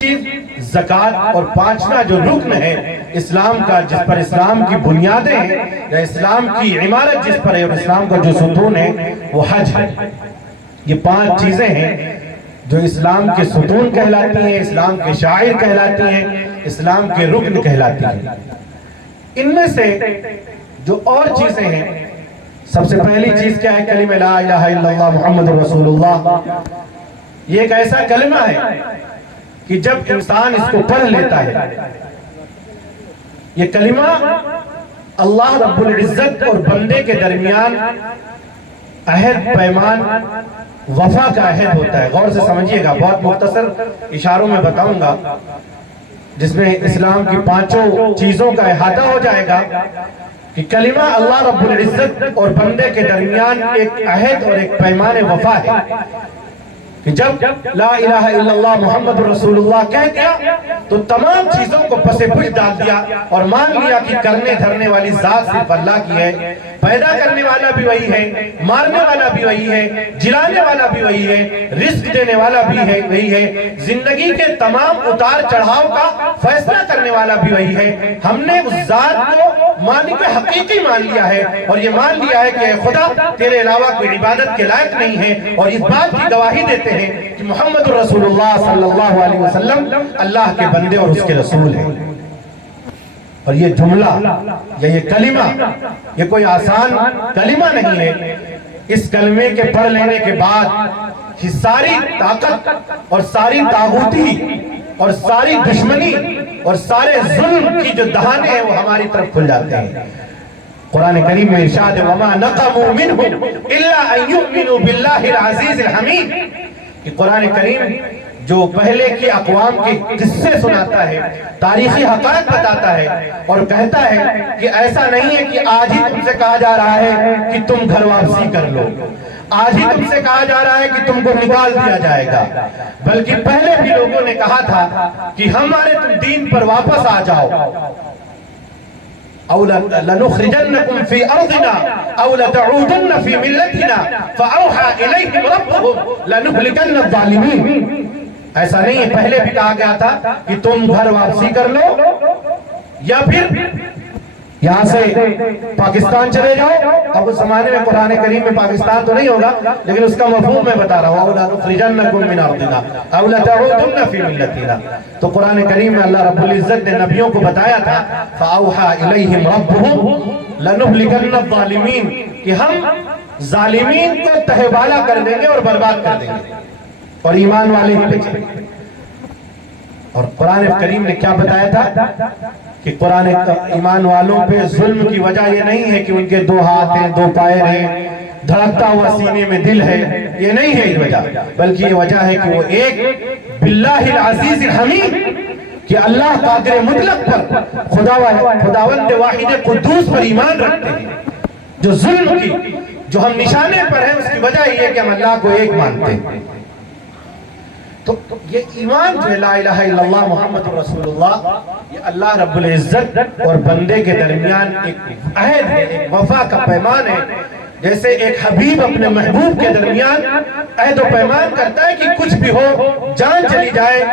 زکات اور پانچواں جو رکن ہے اسلام کا، جس پر اسلام کی بنیادیں ہیں یا اسلام کی عمارت جس پر ہے اور اسلام کا جو ستون ہے وہ حج ہے۔ یہ پانچ چیزیں ہیں جو اسلام کے ستون کہلاتی ہیں، اسلام کے شاعر کہلاتی ہیں، اسلام کے رکن کہلاتی ہیں۔ ان میں سے جو اور چیزیں ہیں، سب سے پہلی چیز کیا ہے؟ کلمہ لا الہ الا اللہ محمد رسول اللہ۔ یہ ایک ایسا کلمہ ہے کہ جب انسان اس کو پڑھ لیتا ہے، یہ کلمہ اللہ رب العزت اور بندے کے درمیان عہد پیمان وفا کا عہد ہوتا ہے۔ غور سے سمجھیے گا، بہت مختصر اشاروں میں بتاؤں گا جس میں اسلام کی پانچوں چیزوں کا احاطہ ہو جائے گا کہ کلمہ اللہ رب العزت اور بندے کے درمیان ایک عہد اور ایک پیمان وفا ہے کہ جب لا الہ الا اللہ محمد رسول اللہ کہہ دیا تو تمام چیزوں کو پس پش ڈال دیا اور مان لیا کہ کرنے دھرنے والی ذات صرف اللہ کی ہے، پیدا کرنے والا بھی وہی ہے، مارنے والا بھی وہی ہے، جلانے والا بھی وہی ہے، رزق دینے والا بھی وہی ہے، زندگی کے تمام اتار چڑھاؤ کا فیصلہ کرنے والا بھی وہی ہے۔ ہم نے اس ذات کو مالک حقیقی مان لیا ہے اور یہ مان لیا ہے کہ اے خدا تیرے علاوہ کوئی عبادت کے لائق نہیں ہے، اور اس بات کی گواہی دیتے ہیں کہ محمد رسول اللہ صلی اللہ علیہ وسلم اللہ کے بندے اور اس کے رسول ہیں۔ اور یہ جملہ یا یہ کلمہ یہ کوئی آسان کلمہ نہیں ہے۔ اس کلمے کے پڑھ لینے کے بعد یہ ساری طاقت اور ساری طاغوتی اور ساری دشمنی اور سارے ظلم کی جو دہانے ہیں وہ ہماری طرف کھل جاتے ہیں۔ قرآن کریم میں ارشاد ہے وَمَا نَقَمُوا مِنْهُمْ إِلَّا أَن يُؤْمِنُوا بِاللَّهِ الْعَزِيزِ الْحَمِيدِ۔ کہ قرآن کریم جو پہلے کی اقوام کے قصے سناتا ہے، تاریخی حقائق بتاتا ہے اور کہتا ہے کہ ایسا نہیں ہے کہ آج ہی تم سے کہا جا رہا ہے کہ تم گھر واپسی کر لو، آج ہی تم سے کہا جا رہا ہے کہ تم کو نکال دیا جائے گا، بلکہ پہلے بھی لوگوں نے کہا تھا کہ ہمارے تم دین پر واپس آ جاؤ، أَوْ لَنُخْرِجَنَّكُمْ فِي أَرْضِنَا أَوْ لَتَعُودُنَّ فِي مِلَّتِنَا فَأَوْحَى إِلَيْهِمْ رَبُّهُمْ لَنُهْلِكَنَّ الظَّالِمِينَ۔ ایسا نہیں ہے، پہلے بھی کہا گیا تھا کہ تم گھر واپسی کر لو یا پھر یہاں سے پاکستان چلے جاؤ۔ اب اس زمانے میں قرآن کریم میں پاکستان تو نہیں ہوگا لیکن اس کا مفہوم میں بتا رہا ہوں أَوْ لَنُخْرِجَنَّكُمْ مِنْ أَرْضِنَا أَوْ لَتَعُودُنَّ فِي مِلَّتِنَا۔ تو قرآن کریم میں اللہ رب العزت نے نبیوں کو بتایا تھا فَأَوْحَى إِلَيْهِمْ رَبُّهُمْ لَنُهْلِكَنَّ الظَّالِمِينَ کہ ہم ظالمین کو تہہ بالا کر دیں گے اور برباد کر دیں گے اور ایمان والے ہی بچیں گے۔ اور قرآن کریم نے کیا بتایا تھا کہ قرآن ایمان والوں پہ ظلم کی وجہ یہ نہیں ہے کہ ان کے دو ہاتھ ہیں، دو پائر ہیں، دھڑکتا ہوا سینے میں دل ہے، یہ نہیں ہے یہ وجہ، بلکہ یہ وجہ ہے کہ وہ ایک باللہ العزیز الحمید کہ اللہ قادر مطلق پر خداوند واحد قدوس پر ایمان رکھتے ہیں۔ جو ظلم کی جو ہم نشانے پر ہیں اس کی وجہ یہ ہے کہ ہم اللہ کو ایک مانتے ہیں۔ تو یہ ایمان جو ہے لا الہ الا اللہ محمد رسول اللہ، یہ اللہ رب العزت اور بندے کے درمیان ایک عہد ہے، ایک وفا کا پیمان ہے۔ جیسے ایک حبیب اپنے محبوب کے درمیان عہد و پیمان کرتا ہے کہ کچھ بھی ہو، جان چلی جائے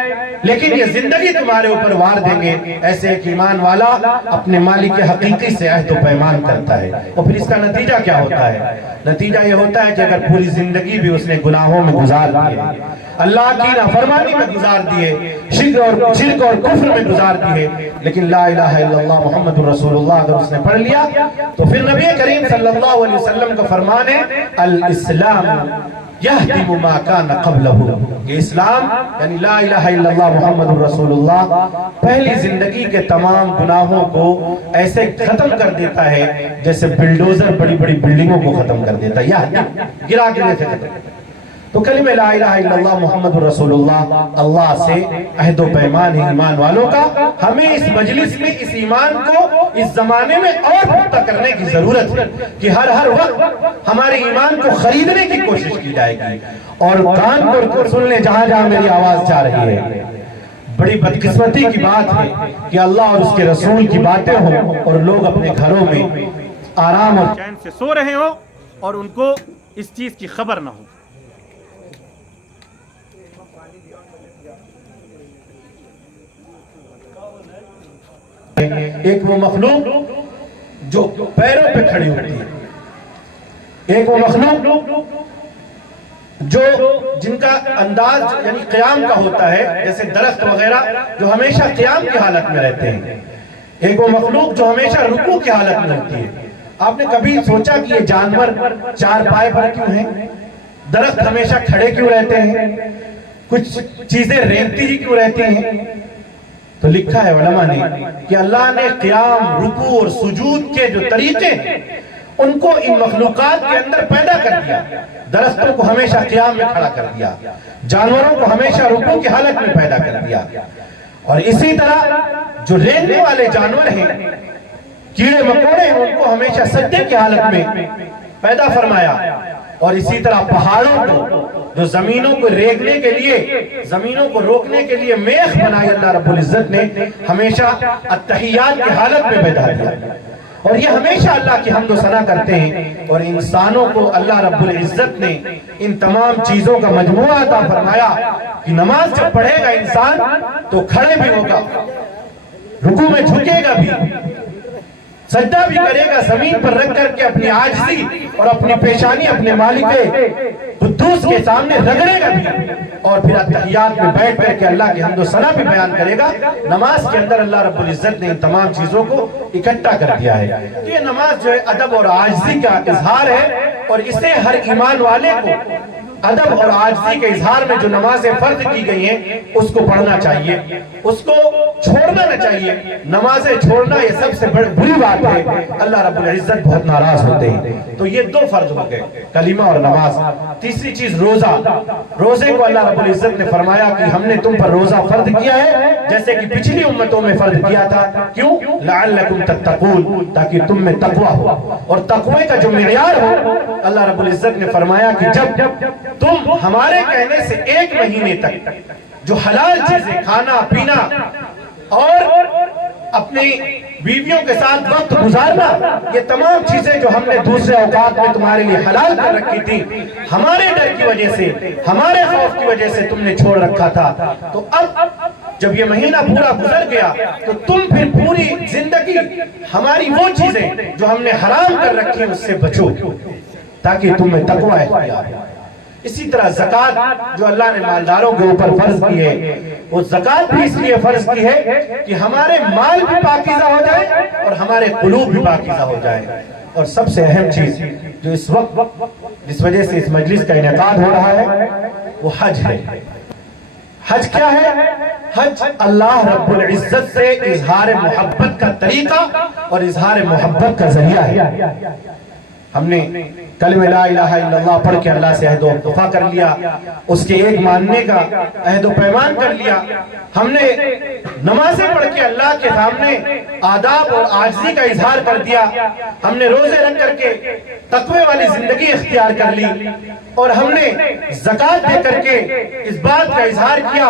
لیکن یہ زندگی تمہارے اوپر وار دیں گے، ایسے ایک ایمان والا اپنے مالک حقیقی سے عہد و پیمان کرتا ہے۔ اور پھر اس کا نتیجہ کیا ہوتا ہے؟ نتیجہ یہ ہوتا ہے کہ اگر پوری زندگی بھی اس نے گناہوں میں گزار دیے، اللہ کی نافرمانی میں گزار دیے، شرک اور کفر میں گزار دیے، لیکن لا الہ الا اللہ محمد رسول اللہ اگر اس نے پڑھ لیا تو پھر نبی کریم صلی اللہ علیہ وسلم کا فرمان ہے الاسلام یہدم ما کان قبلہ، کہ اسلام یعنی لا الہ الا اللہ محمد رسول اللہ پہلی زندگی کے تمام گناہوں کو ایسے ختم کر دیتا ہے جیسے بلڈوزر بڑی بڑی بلڈنگوں کو ختم کر دیتا ہے، یہدم گرا گرے سے ختم۔ تو کلمہ لا الہ الا اللہ محمد رسول اللہ سے عہد و پیمان ہے ایمان والوں کا۔ ہمیں اس مجلس میں اس ایمان کو اس زمانے میں اور پختہ کرنے کی ضرورت ہے کہ ہر وقت ہمارے ایمان کو خریدنے کی کوشش کی جائے گی اور کان پر سن لیں جہاں جہاں میری آواز جا رہی ہے۔ بڑی بدقسمتی کی بات ہے کہ اللہ اور اس کے رسول کی باتیں ہوں اور لوگ اپنے گھروں میں آرام اور چین سے سو رہے ہوں اور ان کو اس چیز کی خبر نہ ہو۔ ایک وہ مخلوق جو پیروں پہ کھڑی ہوتی ہے، ایک وہ مخلوق جو جن کا انداز یعنی قیام کا ہوتا ہے، جیسے درخت وغیرہ جو ہمیشہ قیام کی حالت میں رہتے ہیں، ایک وہ مخلوق جو ہمیشہ رکوع کی حالت میں ہوتی ہے۔ آپ نے کبھی سوچا کہ یہ جانور چار پائے پر کیوں ہیں؟ درخت ہمیشہ کھڑے کیوں رہتے ہیں؟ کچھ چیزیں ریگتی ہی کیوں رہتی ہیں؟ تو لکھا ہے علماء نے کہ اللہ نے قیام، رکوع اور سجود کے جو طریقے ہیں ان کو ان مخلوقات کے اندر پیدا کر دیا۔ درختوں کو ہمیشہ قیام میں کھڑا کر دیا، جانوروں کو ہمیشہ رکوع کی حالت میں پیدا کر دیا، اور اسی طرح جو رینگنے والے جانور ہیں، کیڑے مکوڑے ہیں، ان کو ہمیشہ سجدے کی حالت میں پیدا فرمایا، اور اسی طرح پہاڑوں کو جو زمینوں کو ریگنے کے لیے، زمینوں کو روکنے کے لیے میخ بنائی اللہ رب العزت نے ہمیشہ التحیات کی حالت میں پیدا کیا، اور یہ ہمیشہ اللہ کی حمد و ثنا کرتے ہیں۔ اور انسانوں کو اللہ رب العزت نے ان تمام چیزوں کا مجموعہ عطا فرمایا کہ نماز جب پڑھے گا انسان تو کھڑے بھی ہوگا، رکوع میں جھکے گا بھی، سجدہ بھی کرے گا، زمین پر رکھ کر کے اپنی عاجزی اور اپنی پیشانی اپنے مالک قدوس کے سامنے رگڑے گا بھی، اور پھر التحیات میں بیٹھ کر کے اللہ کی حمد و ثنا بھی بیان کرے گا۔ نماز کے اندر اللہ رب العزت نے ان تمام چیزوں کو اکٹھا کر دیا ہے۔ تو یہ نماز جو ہے ادب اور عاجزی کا اظہار ہے، اور اسے ہر ایمان والے کو ادب اور عاجزی کے اظہار میں جو نمازیں فرض کی گئی ہیں اس کو پڑھنا چاہیے، اس کو چھوڑنا نہ چاہیے۔ نمازیں چھوڑنا یہ سب سے بڑی بات ہے، اللہ رب العزت بہت ناراض ہوتے ہیں۔ تو یہ دو فرض ہو گئے، کلمہ اور نماز۔ تیسری چیز روزہ، روزے کو اللہ رب العزت نے فرمایا کہ ہم نے تم پر روزہ فرض کیا ہے جیسے کہ پچھلی امتوں میں فرض کیا تھا۔ کیوں؟ لعلکم تتقون، تاکہ تم میں تقوی ہو، اور تقوی کا جو معیار ہو، اللہ رب العزت نے فرمایا کہ جب تم ہمارے کہنے سے ایک مہینے تک جو حلال چیزیں کھانا پینا اور اپنی بیویوں کے ساتھ وقت گزارنا، یہ تمام چیزیں جو ہم نے دوسرے اوقات میں تمہارے لیے حلال کر رکھی تھی، ہمارے ڈر کی وجہ سے، ہمارے خوف کی وجہ سے تم نے چھوڑ رکھا تھا، تو اب جب یہ مہینہ پورا گزر گیا تو تم پھر پوری زندگی ہماری وہ چیزیں جو ہم نے حرام کر رکھی ہیں اس سے بچو، تاکہ تم میں تقوی اختیار ہو۔ اسی طرح زکوٰۃ جو اللہ نے مالداروں کے اوپر فرض کی ہے، وہ زکوٰۃ بھی اس لیے فرض کی ہے کہ ہمارے مال بھی پاکیزہ ہو جائے اور ہمارے قلوب بھی پاکیزہ ہو جائے۔ اور سب سے اہم چیز جو اس وقت جس وجہ سے اس مجلس کا انعقاد ہو رہا ہے وہ حج ہے۔ حج کیا ہے؟ حج اللہ رب العزت سے اظہار محبت کا طریقہ اور اظہار محبت کا ذریعہ ہے۔ ہم نے کلمہ لا الہ الا اللہ پڑھ کے اللہ سے عہد و وفا کر لیا، اس کے ایک ماننے کا عہد و پیمان کر لیا، ہم نے نمازیں پڑھ کے اللہ کے سامنے آداب اور عاجزی کا اظہار کر دیا، ہم نے روزے رکھ کر کے تقوی والی زندگی اختیار کر لی، اور ہم نے زکوٰۃ دے کر کے اس بات کا اظہار کیا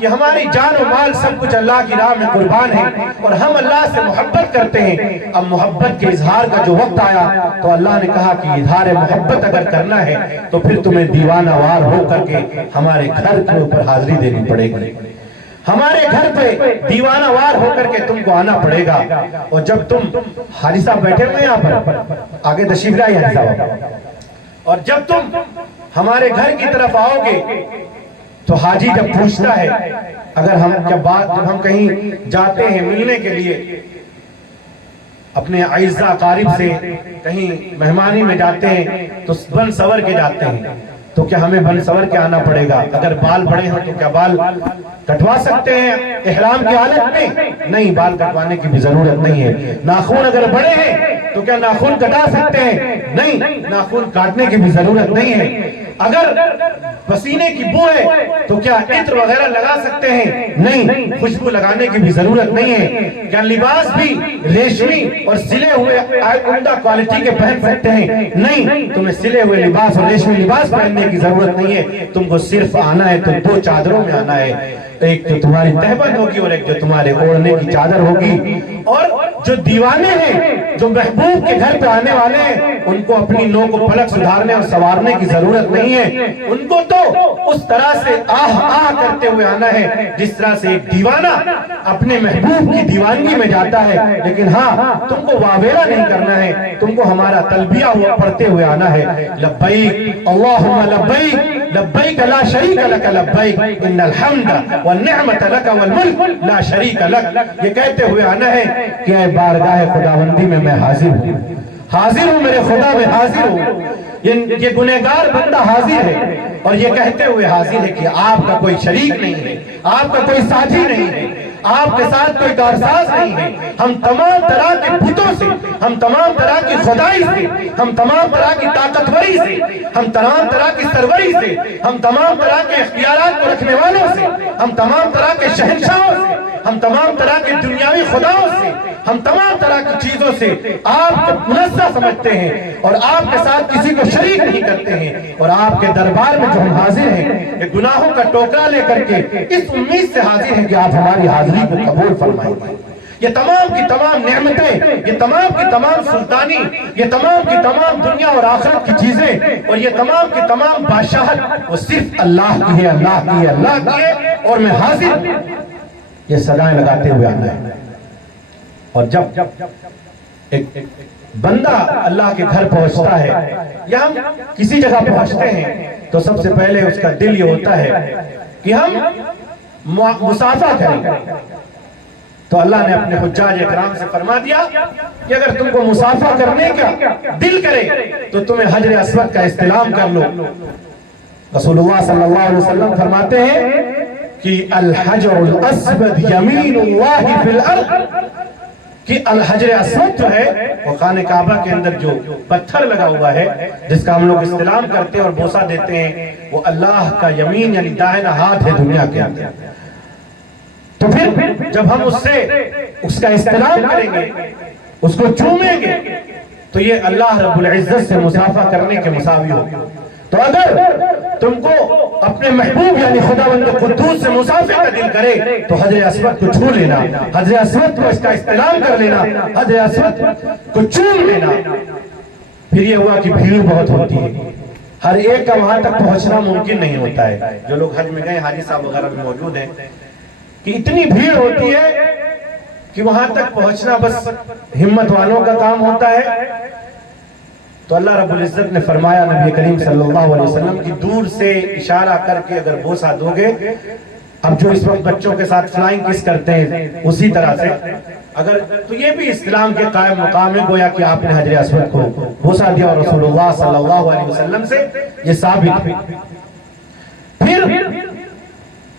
کہ ہماری جان و مال سب کچھ اللہ کی راہ میں قربان ہے اور ہم اللہ سے محبت کرتے ہیں۔ اب محبت کے اظہار کا جو وقت آیا تو اللہ نے کہا کہ اظہار محبت اگر کرنا ہے تو پھر تمہیں دیوانہ وار ہو کر کے ہمارے گھر کے اوپر حاضری دینی پڑے گی، ہمارے گھر پہ دیوانہ وار ہو کر کے تم کو آنا پڑے گا۔ اور جب تم حاجی صاحب بیٹھے ہوئے یہاں پر آگے تشریف لائے حاجی صاحب، اور جب تم ہمارے گھر کی طرف آؤ گے تو حاجی جب پوچھتا ہے، اگر جب ہم کہیں جاتے ہیں ملنے کے لیے اپنے اعزاء اقارب سے، کہیں مہمانی میں جاتے ہیں تو بن سور کے جاتے ہیں، تو کیا ہمیں بن سور کے آنا پڑے گا؟ اگر بال بڑے ہوں تو کیا بال کٹوا سکتے ہیں احرام کی حالت میں؟ نہیں، بال کٹوانے کی بھی ضرورت نہیں ہے۔ ناخن اگر بڑے ہیں تو کیا ناخن کٹا سکتے ہیں؟ نہیں، ناخن کاٹنے کی بھی ضرورت نہیں ہے۔ اگر پسینے کی بو ہے تو کیا عطر وغیرہ لگا سکتے ہیں؟ نہیں، خوشبو لگانے کی بھی ضرورت نہیں ہے۔ کیا لباس بھی ریشمی اور سلے ہوئے عمدہ کوالٹی کے پہن سکتے ہیں؟ نہیں، تمہیں سلے ہوئے لباس اور ریشمی لباس پہننے کی ضرورت نہیں ہے۔ تم کو صرف آنا ہے تو دو چادروں میں آنا ہے، ایک جو تمہاری تہبند ہوگی اور ایک جو تمہارے اوڑھنے کی چادر ہوگی، اور جو دیوانے ہیں، جو محبوب کے گھر پہ آنے والے ہیں، ان کو اپنی نوک و پلک سدھارنے اور سنوارنے کی ضرورت نہیں ہے. ان کو تو اس طرح سے آہ آہ کرتے ہوئے آنا ہے جس طرح سے ایک دیوانہ اپنے محبوب کی دیوانگی میں جاتا ہے. لیکن ہاں، تم کو واویلا نہیں کرنا ہے، تم کو ہمارا تلبیہ پڑھتے ہوئے آنا ہے. لبیک اللہم لبیک لبیک لا شریک لک لبیک ان الحمد والنعمت لک والملک لا شریک لک. یہ کہتے ہوئے آنا ہے کہ اے بارگاہ خداوندی میں حاضر ہوں، حاضر ہوں میرے خدا میں حاضر ہوں. یہ گنہگار بندہ حاضر ہے اور یہ کہتے ہوئے حاضر ہے کہ آپ کا کوئی شریک نہیں ہے، آپ کا کوئی ساتھی نہیں ہے، آپ کے ساتھ کوئی کارساز نہیں ہے. ہم تمام طرح کے بتوں سے، ہم تمام طرح کی خدائی سے، ہم تمام طرح کی طاقتوری سے، ہم تمام طرح کی سروری سے، ہم تمام طرح کے اختیارات کو رکھنے والوں سے، ہم تمام طرح کے شہنشاہوں سے، ہم تمام طرح کے دنیاوی خداؤں سے، ہم تمام طرح کی چیزوں سے آپ کو منزہ سمجھتے ہیں اور آپ کے ساتھ کسی کو شریک نہیں کرتے ہیں. اور آپ کے دربار میں جو ہم حاضر ہیں، یہ گناہوں کا ٹوکرا لے کر کے اس امید سے حاضر ہیں کہ آپ ہماری حاضری کو قبول فرمائیں. یہ تمام کی تمام نعمتیں، یہ تمام کی تمام سلطانی، یہ تمام کی تمام دنیا اور آخرت کی چیزیں اور یہ تمام کی تمام بادشاہت وہ صرف اللہ کی ہے، اللہ کی ہے، اللہ کی ہے. اور میں حاضر ہوں. یہ صدائیں لگاتے ہوئے آنا ہے. اور جب ایک بندہ اللہ کے گھر پہنچتا ہے یا ہم کسی جگہ پہنچتے ہیں تو سب سے پہلے اس کا دل یہ ہوتا ہے کہ ہم مصافحہ کریں. تو اللہ نے اپنے حجاج اکرام سے فرما دیا کہ اگر تم کو مصافحہ کرنے کا دل کرے تو تمہیں حجر اسود کا استلام کر لو. رسول اللہ صلی اللہ علیہ وسلم فرماتے ہیں کہ الحجر الاسود یمین اللہ فی الارض، کہ الحجر اسود جو ہے وہ خانہ کعبہ کے اندر جو پتھر لگا ہوا ہے جس کا ہم لوگ استلام کرتے ہیں اور بوسہ دیتے ہیں، وہ اللہ کا یمین یعنی دائنا ہاتھ ہے دنیا کے اندر. تو پھر جب ہم اس کا استلام کریں گے، اس کو چومیں گے، تو یہ اللہ رب العزت سے مصافحہ کرنے کے مساوی ہوگا. تو اگر تم کو اپنے محبوب یعنی خداوند قدوس سے مصافحہ کا دل کرے تو حجر اسود کو چھو لینا، حجر اسود کو اس کا استلام کر لینا، حجر اسود کو چوم لینا. پھر یہ ہوا کہ بھیڑ بہت ہوتی ہے، ہر ایک کا وہاں تک پہنچنا ممکن نہیں ہوتا ہے. جو لوگ حج میں گئے، حاجی صاحب وغیرہ میں موجود ہیں، کہ اتنی بھیڑ ہوتی ہے کہ وہاں تک پہنچنا بس ہمت والوں کا کام ہوتا ہے. تو اللہ رب العزت نے فرمایا نبی کریم صلی اللہ علیہ وسلم کی دور سے اشارہ کر کے اگر بوسہ دو گے، اب جو اس وقت بچوں کے ساتھ فلائنگ کس کرتے ہیں اسی طرح سے اگر، تو یہ بھی اسلام کے قائم مقام ہے، گویا کہ آپ نے حجر اسود کو بوسہ دیا اور رسول اللہ صلی اللہ علیہ وسلم سے یہ ثابت ہے. پھر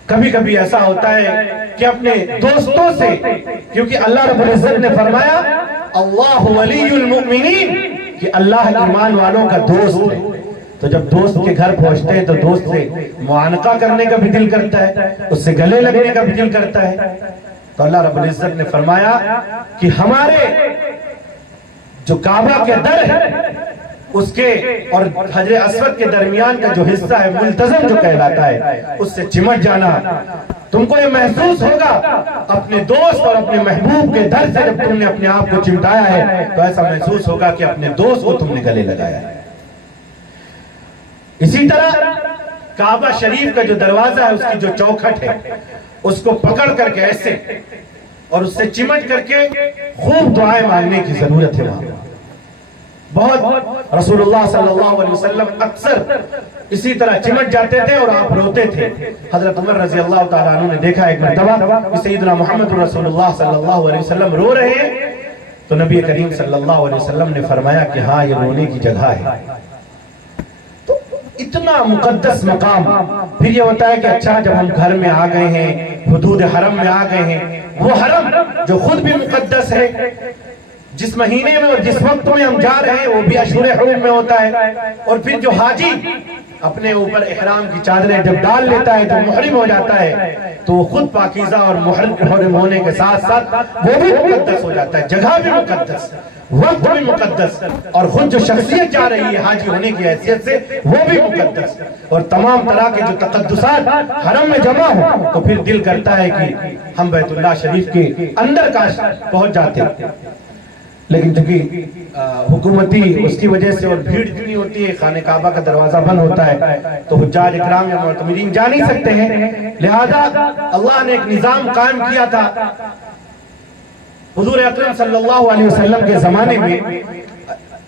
کبھی کبھی ایسا ہوتا ہے کہ اپنے دوستوں سے، کیونکہ اللہ رب العزت نے فرمایا اللہ ولی المؤمنین، کہ اللہ ایمان والوں کا دوست ہے. تو جب دوست کے گھر پہنچتے ہیں تو دوست سے معانقہ کرنے کا بھی دل کرتا ہے، اس سے گلے لگنے کا بھی دل کرتا ہے. تو اللہ رب العزت نے فرمایا کہ ہمارے جو کعبہ کے در ہے اس کے اور حجر اسود کے درمیان کا جو حصہ ہے ملتزم جو کہلاتا ہے، اس سے چمٹ جانا. تم کو یہ محسوس ہوگا اپنے دوست اور اپنے محبوب کے در سے جب تم نے اپنے آپ کو چمٹایا ہے تو ایسا محسوس ہوگا کہ اپنے دوست کو تم نے گلے لگایا ہے. اسی طرح کعبہ شریف کا جو دروازہ ہے، اس کی جو چوکھٹ ہے، اس کو پکڑ کر کے ایسے اور اس سے چمٹ کر کے خوب دعائیں مانگنے کی ضرورت ہے. وہاں بہت رسول اللہ صلی اللہ علیہ وسلم اکثر اسی طرح چمٹ جاتے تھے اور آپ روتے تھے. حضرت عمر رضی اللہ تعالیٰ عنہ نے دیکھا ایک مرتبہ کہ سیدنا محمد رسول اللہ صلی اللہ علیہ وسلم رو رہے ہیں، تو نبی کریم صلی اللہ علیہ وسلم نے فرمایا کہ ہاں یہ رونے کی جگہ ہے. تو اتنا مقدس مقام. پھر یہ ہوتا ہے کہ اچھا جب ہم گھر میں آ گئے ہیں، حدود حرم میں آ گئے ہیں، وہ حرم جو خود بھی مقدس ہے، جس مہینے میں اور جس وقت میں ہم جا رہے ہیں وہ بھی اشہر حرم میں ہوتا ہے. اور پھر جو حاجی اپنے اوپر احرام کی چادریں جب ڈال لیتا ہے، جب محرم ہو جاتا ہے، تو وہ خود پاکیزہ اور محرم ہونے کے ساتھ ساتھ وہ بھی مقدس ہو جاتا ہے، جگہ بھی مقدس. وقت بھی مقدس، اور خود جو شخصیت جا رہی ہے حاجی ہونے کی حیثیت سے وہ بھی مقدس، اور تمام طرح کے جو تقدسات حرم میں جمع ہوں تو پھر دل کرتا ہے کہ ہم بیت اللہ شریف کے اندر کاش پہنچ جاتے ہیں، لیکن چونکہ حکومتی اس کی وجہ سے اور بھیڑ اتنی ہوتی ہے، خانہ کعبہ کا دروازہ بند ہوتا ہے تو حجاج اکرام یا معتمرین جا نہیں سکتے ہیں، لہذا اللہ نے ایک نظام قائم کیا تھا۔ حضور اکرم صلی اللہ علیہ وسلم کے زمانے میں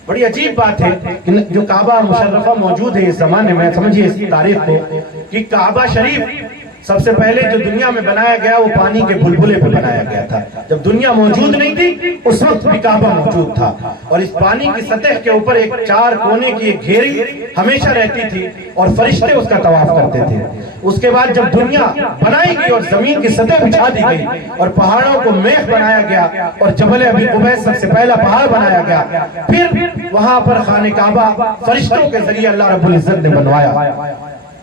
بڑی عجیب بات ہے کہ جو کعبہ مشرفہ موجود ہے اس زمانے میں، سمجھیے اس تاریخ کو، کہ کعبہ شریف سب سے پہلے جو دنیا میں بنایا گیا وہ پانی کے بلبلے پہ بنایا گیا تھا۔ جب دنیا موجود نہیں تھی اس وقت بھی کعبہ موجود تھا، اور اس پانی کی سطح کے اوپر ایک 4 کونے کی ایک گھیری ہمیشہ رہتی تھی اور فرشتے اس کا طواف کرتے تھے۔ اس کے بعد جب دنیا بنائی گئی اور زمین کی سطح بچھا دی گئی اور پہاڑوں کو میخ بنایا گیا اور جبل ابی قبیس سب سے پہلا پہاڑ بنایا گیا، پھر وہاں پر خانہ کعبہ فرشتوں کے ذریعے اللہ رب العزت نے بنوایا۔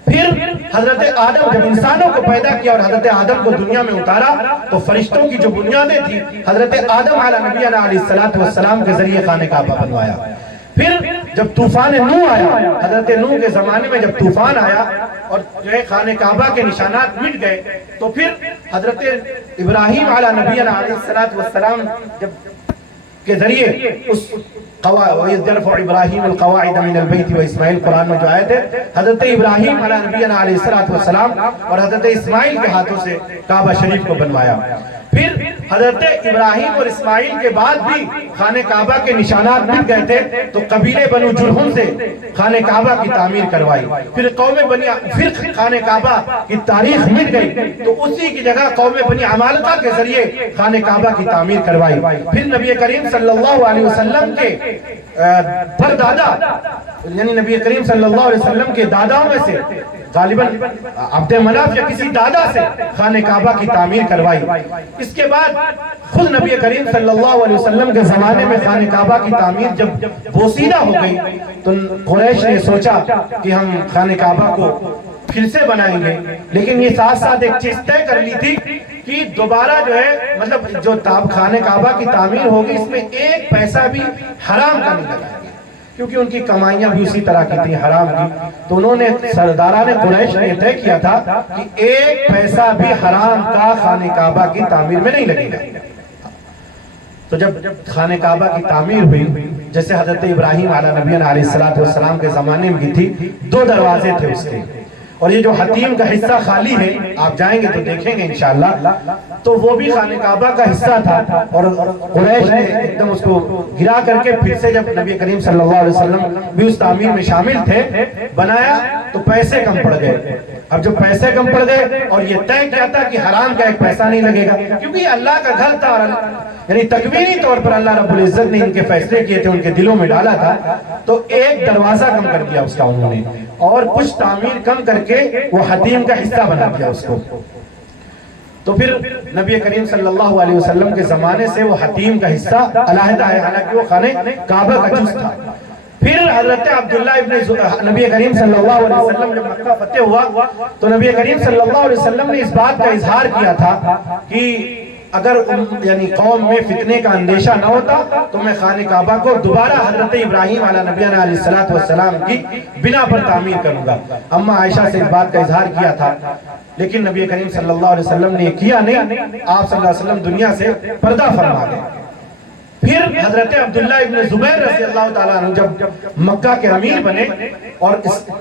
پھر حضرت آدم جب انسانوں کو پیدا کیا اور حضرت آدم کو دنیا میں اتارا تو فرشتوں کی جو بنیادیں تھی حضرت آدم علیہ نبینا علیہ السلام کے ذریعے خانہ کعبہ بنوایا۔ پھر جب طوفان نوح آیا، حضرت نوح کے زمانے میں جب طوفان آیا اور جو ہے خانہ کعبہ کے نشانات مٹ گئے تو پھر حضرت ابراہیم علیہ نبینا علیہ السلام جب کے ذریعے اس وَإِذْ يَرْفَعُ إِبْرَاهِيمُ الْقَوَاعِدَ مِنَ الْبَيْتِ وَإِسْمَاعِيلُ قرآن میں جو آیت ہے، حضرت ابراہیم علیہ نبینا علیہ السلام اور حضرت اسماعیل کے ہاتھوں سے کعبہ شریف کو بنوایا۔ پھر حضرت ابراہیم اور اسماعیل کے بعد بھی خانہ کعبہ کے نشانات مٹ گئے تھے تو قبیلے بنو جرہم سے خانہ کعبہ کی تعمیر کروائی۔ پھر خانہ کعبہ کی تاریخ مٹ گئی تو اسی کی جگہ قوم بنی عمالقہ کے ذریعے خانہ کعبہ کی تعمیر کروائی۔ پھر نبی کریم صلی اللہ علیہ وسلم کے پردادا یعنی نبی کریم صلی اللہ علیہ وسلم کے داداؤں میں سے غالباً عبد مناف یا کسی دادا سے خانہ کعبہ کی تعمیر کروائی۔ اس کے بعد خود نبی کریم صلی اللہ علیہ وسلم کے زمانے میں خانہ کعبہ کی تعمیر جب بوسیدہ ہو گئی تو قریش نے سوچا کہ ہم خانہ کعبہ کو پھر سے بنائیں گے، لیکن یہ ساتھ ساتھ ایک چیز طے کر لی تھی کہ دوبارہ جو ہے مطلب جو خانہ کعبہ کی تعمیر ہوگی اس میں ایک پیسہ بھی حرام کا نہیں لگا، کیونکہ ان کی کمائیاں بھی اسی طرح کی تھی حرام کی، تو انہوں نے سرداران قریش نے طے کیا تھا کہ ایک پیسہ بھی حرام کا خانہ کعبہ کی تعمیر میں نہیں لگے گا۔ تو جب خانہ کعبہ کی تعمیر ہوئی، جیسے حضرت ابراہیم علیہ نبینا علیہ السلام کے زمانے میں کی تھی، 2 دروازے تھے اس کے، اور یہ جو حتیم کا حصہ خالی ہے آپ جائیں گے تو دیکھیں گے انشاءاللہ، تو وہ بھی خانہ کعبہ کا حصہ تھا، اور قریش نے ایک دم اس کو گرا کر کے پھر سے جب نبی کریم صلی اللہ علیہ وسلم بھی اس تعمیر میں شامل تھے بنایا تو پیسے کم پڑ گئے۔ اب جب پیسے کم پڑ گئے اور یہ طے کیا تھا کہ حرام کا ایک پیسہ نہیں لگے گا، کیونکہ یہ اللہ کا گھر تھا، اور یعنی تکوینی طور پر اللہ رب العزت نے ان کے فیصلے کیے تھے، ان کے دلوں میں ڈالا تھا، تو ایک دروازہ کم کر دیا اس کا انہوں نے، اور کچھ تعمیر کم کر کے وہ حتیم کا حصہ بنا دیا اس کو۔ تو پھر نبی کریم صلی اللہ علیہ وسلم کے زمانے سے وہ حتیم کا حصہ علیحدہ ہے، حالانکہ وہ خانہ کعبہ کا جز تھا۔ پھر حضرت عبداللہ ابن نبی کریم صلی اللہ علیہ وسلم جب مکہ فتح ہوا تو نبی کریم صلی اللہ علیہ وسلم نے اس بات کا اظہار کیا تھا کہ اگر یعنی قوم میں فتنے کا اندیشہ نہ ہوتا تو میں خانہ کعبہ کو دوبارہ حضرت ابراہیم علیہ نبینا علیہ السلام کی بنا پر تعمیر کروں گا۔ اما عائشہ سے اس بات کا اظہار کیا تھا، لیکن نبی کریم صلی اللہ علیہ وسلم نے یہ کیا نہیں، آپ صلی اللہ علیہ وسلم دنیا سے پردہ فرما گئے۔ پھر حضرت عبداللہ ابن زبیر رضی اللہ تعالیٰ عنہ جب مکہ کے امیر بنے اور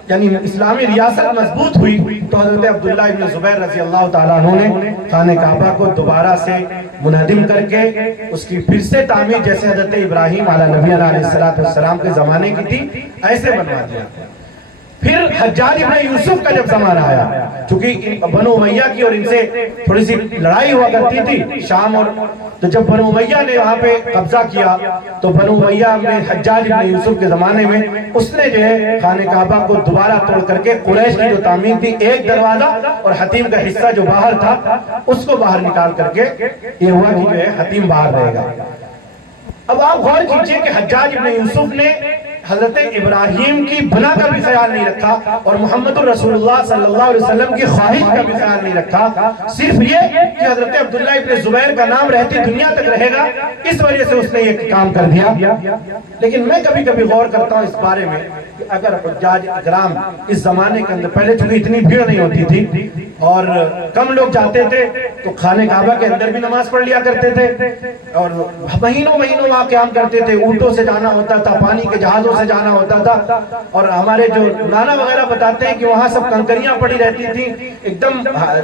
یعنی اسلامی ریاست مضبوط ہوئی تو حضرت عبداللہ ابن زبیر رضی اللہ تعالیٰ عنہ نے خانہ کعبہ کو دوبارہ سے منہدم کر کے اس کی پھر سے تعمیر جیسے حضرت ابراہیم علیہ نبینا علیہ السلام کے زمانے کی تھی ایسے بنوا دیا۔ پھر حجاج ابن یوسف کا جب زمانہ آیا، چونکہ بنو امیہ کی اور ان سے تھوڑی سی لڑائی ہوا کرتی تھی شام، اور تو جب بنو امیہ نے وہاں پہ قبضہ کیا تو بنو امیہ میں حجاج ابن یوسف کے زمانے میں اس نے جو ہے خانہ کعبہ کو دوبارہ توڑ کر کے قریش کی جو تعمیر تھی ایک دروازہ اور حتیم کا حصہ جو باہر تھا اس کو باہر نکال کر کے یہ ہوا کہ جو ہے حتیم باہر رہے گا۔ اب آپ غور کیجئے کہ حجاج ابن یوسف نے حضرت ابراہیم کی بنا کا بھی خیال نہیں رکھا اور محمد رسول اللہ صلی اللہ علیہ وسلم کی خواہش کا بھی خیال نہیں رکھا، صرف یہ کہ حضرت عبداللہ ابن زبیر کا نام رہتی دنیا تک رہے گا، اس وجہ سے اس نے یہ کام کر دیا۔ لیکن میں کبھی کبھی غور کرتا ہوں اس بارے میں کہ اگر حجاج اکرام اس زمانے کے اندر، پہلے چونکہ اتنی بھیڑ نہیں ہوتی تھی اور کم لوگ جاتے تھے تو خانہ کعبہ کے اندر بھی نماز پڑھ لیا کرتے تھے اور مہینوں وہاں قیام کرتے تھے، اونٹوں سے جانا ہوتا تھا، پانی کے جہازوں سے جانا ہوتا تھا، اور ہمارے جو نانا وغیرہ بتاتے ہیں کہ وہاں سب کنکریاں پڑی رہتی تھیں، ایک دم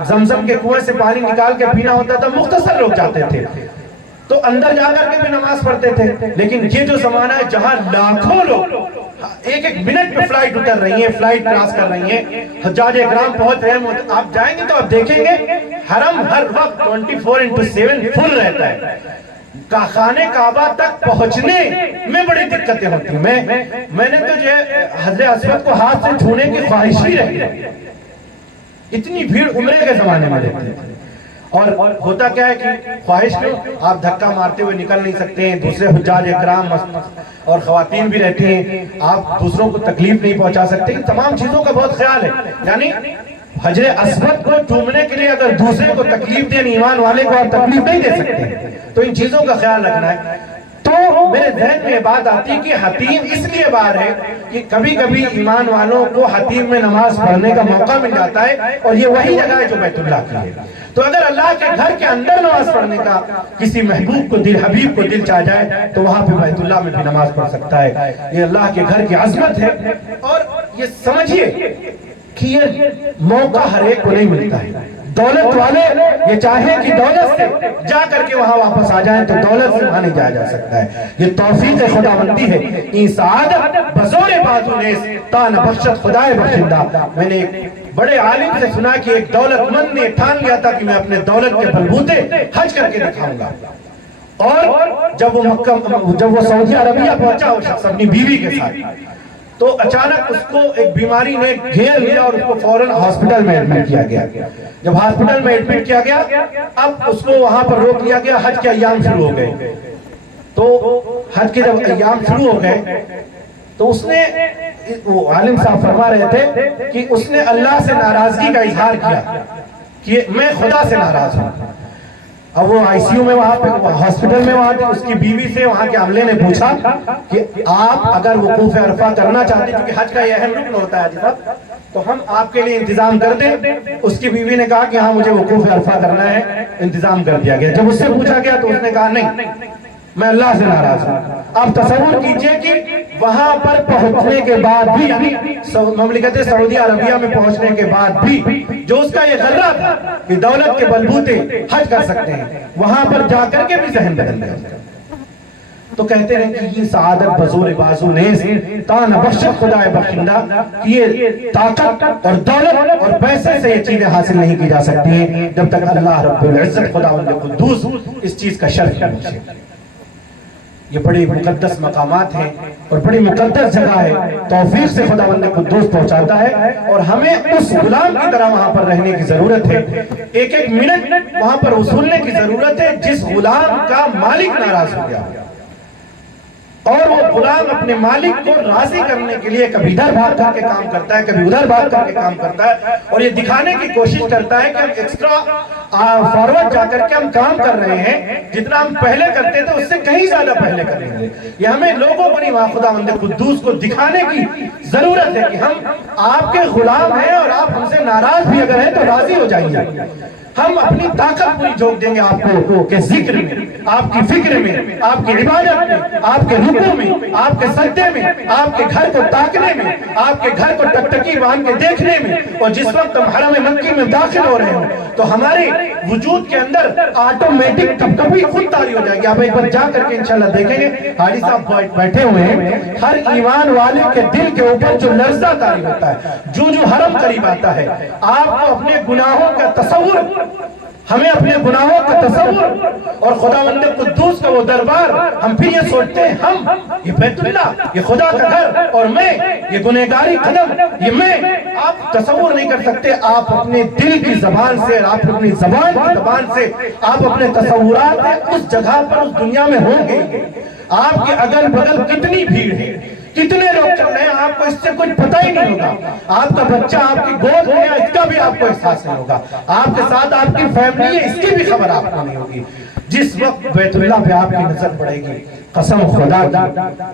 زمزم کے کنویں سے پانی نکال کے پینا ہوتا تھا، مختصر لوگ جاتے تھے تو اندر جا کر کے بھی نماز پڑھتے تھے۔ لیکن یہ جو زمانہ ہے جہاں لاکھوں لوگ ایک منٹ میں فلائٹ اتر رہی ہیں، فلائٹ کراس کر رہی ہیں، حجاج اکرام پہنچ رہے ہیں، آپ جائیں گے تو آپ دیکھیں گے حرم ہر وقت 24/7 فل رہتا ہے۔ خانہ کعبہ تک پہنچنے میں بڑی دقتیں ہوتی ہیں۔ میں نے تو جو حضرت اسود کو ہاتھ سے چھونے کی خواہش ہی رہی ہے، اتنی بھیڑ عمرے کے زمانے میں رہتی ہے۔ اور ہوتا کیا ہے کہ خواہش کیوں، آپ دھکا مارتے ہوئے نکل نہیں سکتے ہیں، دوسرے حجاج اکرام اور خواتین بھی رہتی ہیں، آپ دوسروں کو تکلیف نہیں پہنچا سکتے، ان تمام چیزوں کا بہت خیال ہے۔ یعنی حجر اسود کو چومنے کے لیے اگر دوسرے کو تکلیف دیں، ایمان والے کو آپ تکلیف نہیں دے سکتے، تو ان چیزوں کا خیال رکھنا ہے۔ تو میرے ذہن میں یہ بات آتی ہے کہ حتیم اس لیے بار ہے کہ کبھی کبھی ایمان والوں کو حتیم میں نماز پڑھنے کا موقع مل جاتا ہے، اور یہ وہی جگہ ہے جو بیت اللہ کی ہے۔ تو اگر اللہ کے گھر کے اندر نماز پڑھنے کا کسی محبوب کو حبیب کو دل چاہ جائے تو وہاں پہ بیت اللہ میں بھی نماز پڑھ سکتا ہے۔ یہ اللہ کے گھر کی عظمت ہے، اور یہ سمجھیے کہ یہ موقع ہر ایک کو نہیں ملتا ہے۔ دولت والے یہ چاہیں کہ دولت سے جا کر کے وہاں واپس آ جائیں تو دولت سے وہاں نہیں جایا جا سکتا ہے، یہ توفیق خداوندی ہے۔ این سعادت بزور بازو نیز تا نہ بخشت خدائے بخشندہ۔ میں نے ایک بڑے عالم سے سنا کہ ایک دولت مند نے ٹھان لیا تھا کہ میں اپنے دولت کے بلبوتے حج کر کے دکھاؤں گا، اور جب وہ سعودی عربیہ پہنچا وہ شخص اپنی بیوی کے ساتھ، تو اچانک اس کو ایک بیماری نے گھیر لیا اور اس کو فوراً ہاسپٹل میں ایڈمٹ کیا گیا۔ جب ہاسپٹل میں ایڈمٹ کیا گیا، اب اس کو وہاں پر روک لیا گیا، حج کے ایام شروع ہو گئے۔ تو حج کے جب ایام شروع ہو گئے تو اس نے، وہ عالم صاحب فرما رہے تھے کہ اس نے اللہ سے ناراضگی کا اظہار کیا کہ میں خدا سے ناراض ہوں۔ اب وہ آئی سی یو میں وہاں پہ ہاسپٹل میں وہاں تھی، اس کی بیوی سے وہاں کے عملے نے پوچھا کہ آپ اگر وقوف عرفہ کرنا چاہتے ہیں، کیونکہ حج کا یہ اہم رکن ہوتا ہے جناب، تو ہم آپ کے لیے انتظام کر دیں۔ اس کی بیوی نے کہا کہ ہاں مجھے وقوف عرفہ کرنا ہے، انتظام کر دیا گیا۔ جب اس سے پوچھا گیا تو اس نے کہا نہیں، میں اللہ سے ناراض ہوں۔ آپ تصور کیجئے کہ وہاں پر پہنچنے کے بعد بھی، یعنی مملکت سعودی عربیہ میں پہنچنے کے بعد بھی جو اس کا یہ غرہ تھا کہ دولت کے بلبوتے حج کر سکتے ہیں، وہاں پر جا کر کے بھی ذہن بدل گیا۔ تو کہتے ہیں کہ یہ سعادت بزور بازو نیز تا نہ بخشت خدائے بخشندہ، کہ یہ طاقت اور دولت اور پیسے سے یہ چیزیں حاصل نہیں کی جا سکتی ہیں جب تک اللہ رب العزت خداوند قدوس اس چیز کا شرف نہ بخشے۔ یہ بڑی مقدس مقامات ہیں اور بڑی مقدس جگہ ہے، توفیق سے خداوند قدوس پہنچاتا ہے، اور ہمیں اس غلام کی طرح وہاں پر رہنے کی ضرورت ہے، ایک ایک منٹ وہاں پر وصولنے کی ضرورت ہے جس غلام کا مالک ناراض ہو گیا، اور وہ غلام اپنے مالک کو راضی کرنے کے لیے کبھی ادھر بھاگ کر کے کام کرتا ہے، کبھی ادھر بھاگ کر کے کام کرتا ہے، اور یہ دکھانے کی کوشش کرتا ہے کہ ہم ایکسٹرا فارورڈ جا کر کے ہم کام کر رہے ہیں، جتنا ہم پہلے کرتے تھے اس سے کہیں زیادہ پہلے کر رہے ہیں۔ یہ ہمیں لوگوں کو نہیں، وہاں خداوند قدوس کو دکھانے کی ضرورت ہے کہ ہم آپ کے غلام ہیں، اور آپ ہم سے ناراض بھی اگر ہیں تو راضی ہو جائیے۔ ہم اپنی طاقت پوری جھونک دیں گے آپ کو کہ ذکر میں، آپ کی فکر میں، آپ کی عبادت میں، آپ کے رکوع میں، آپ کے سجدے میں، آپ کے گھر کو تاکنے میں، آپ کے گھر کو ٹکٹکی باندھ کے دیکھنے میں، اور جس وقت ہم حرم مکی میں داخل ہو رہے ہوں تو ہمارے وجود کے اندر آٹومیٹک کبھی خود طاری ہو جائے گی۔ آپ ایک بار جا کر کے انشاءاللہ دیکھیں گے، حاجی صاحب بیٹھے ہوئے ہیں، ہر ایمان والے کے دل کے اوپر جو لرزہ طاری ہوتا ہے، جو حرم قریب آتا ہے، آپ کو اپنے گناہوں کا تصور، ہمیں اپنے گناہوں کا تصور اور خداوند قدوس کا وہ دربار، ہم پھر یہ سوچتے ہیں ہم یہ بیت اللہ، یہ خدا کا گھر، اور میں یہ گنہگاری قدم، یہ میں، آپ تصور نہیں کر سکتے۔ آپ اپنے دل کی زبان سے، آپ اپنی زبان کی زبان سے، آپ اپنے تصورات میں اس جگہ پر، اس دنیا میں ہوں گے۔ آپ کے اگل بگل کتنی بھیڑ ہے، کتنے لوگ چل رہے ہیں آپ کو اس سے کچھ پتہ ہی نہیں ہوگا. آپ کا بچہ آپ کی گود میں ہے اس کا بھی آپ کو احساس نہیں ہوگا. آپ کے ساتھ آپ کی فیملی ہے اس کی بھی خبر آپ کو نہیں ہوگی. جس وقت بیت اللہ پہ آپ کی نظر پڑے گی قسم خدا کی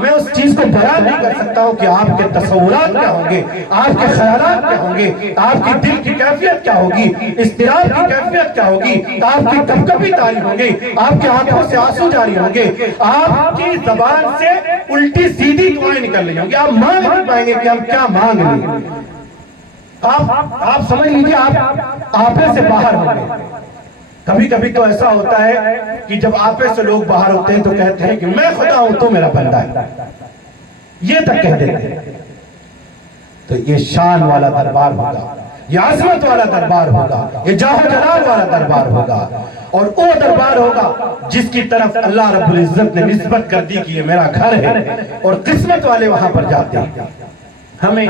میں اس چیز کو بیان نہیں کر سکتا ہوں کہ آپ کے تصورات کیا ہوں گے, آپ کے خیالات کیا ہوں گے, آپ کی دل کی کیفیت کیا ہوگی, اضطراب کی کیفیت کیا ہوگی, آپ کی کپکپی تاری ہوگی, آپ کی آنکھوں سے آنسو جاری ہوں گے, آپ کی زبان سے الٹی سیدھی دعائیں نکل رہی ہوں گی, آپ مانگ نہیں پائیں گے کہ ہم کیا مانگ لیں. آپ سمجھ لیجیے آپ آپے سے باہر ہوں گے. کبھی کبھی تو ایسا ہوتا ہے کہ جب آپے سے لوگ باہر ہوتے ہیں تو کہتے ہیں کہ میں خدا ہوں تو میرا بندہ ہے, یہ تک کہہ دیتے ہیں. تو یہ شان والا دربار ہوگا, یہ عظمت والا دربار ہوگا, یہ جاہ و جلال والا دربار ہوگا, اور وہ دربار ہوگا جس کی طرف اللہ رب العزت نے نسبت کر دی کہ یہ میرا گھر ہے, اور قسمت والے وہاں پر جاتے ہیں. ہمیں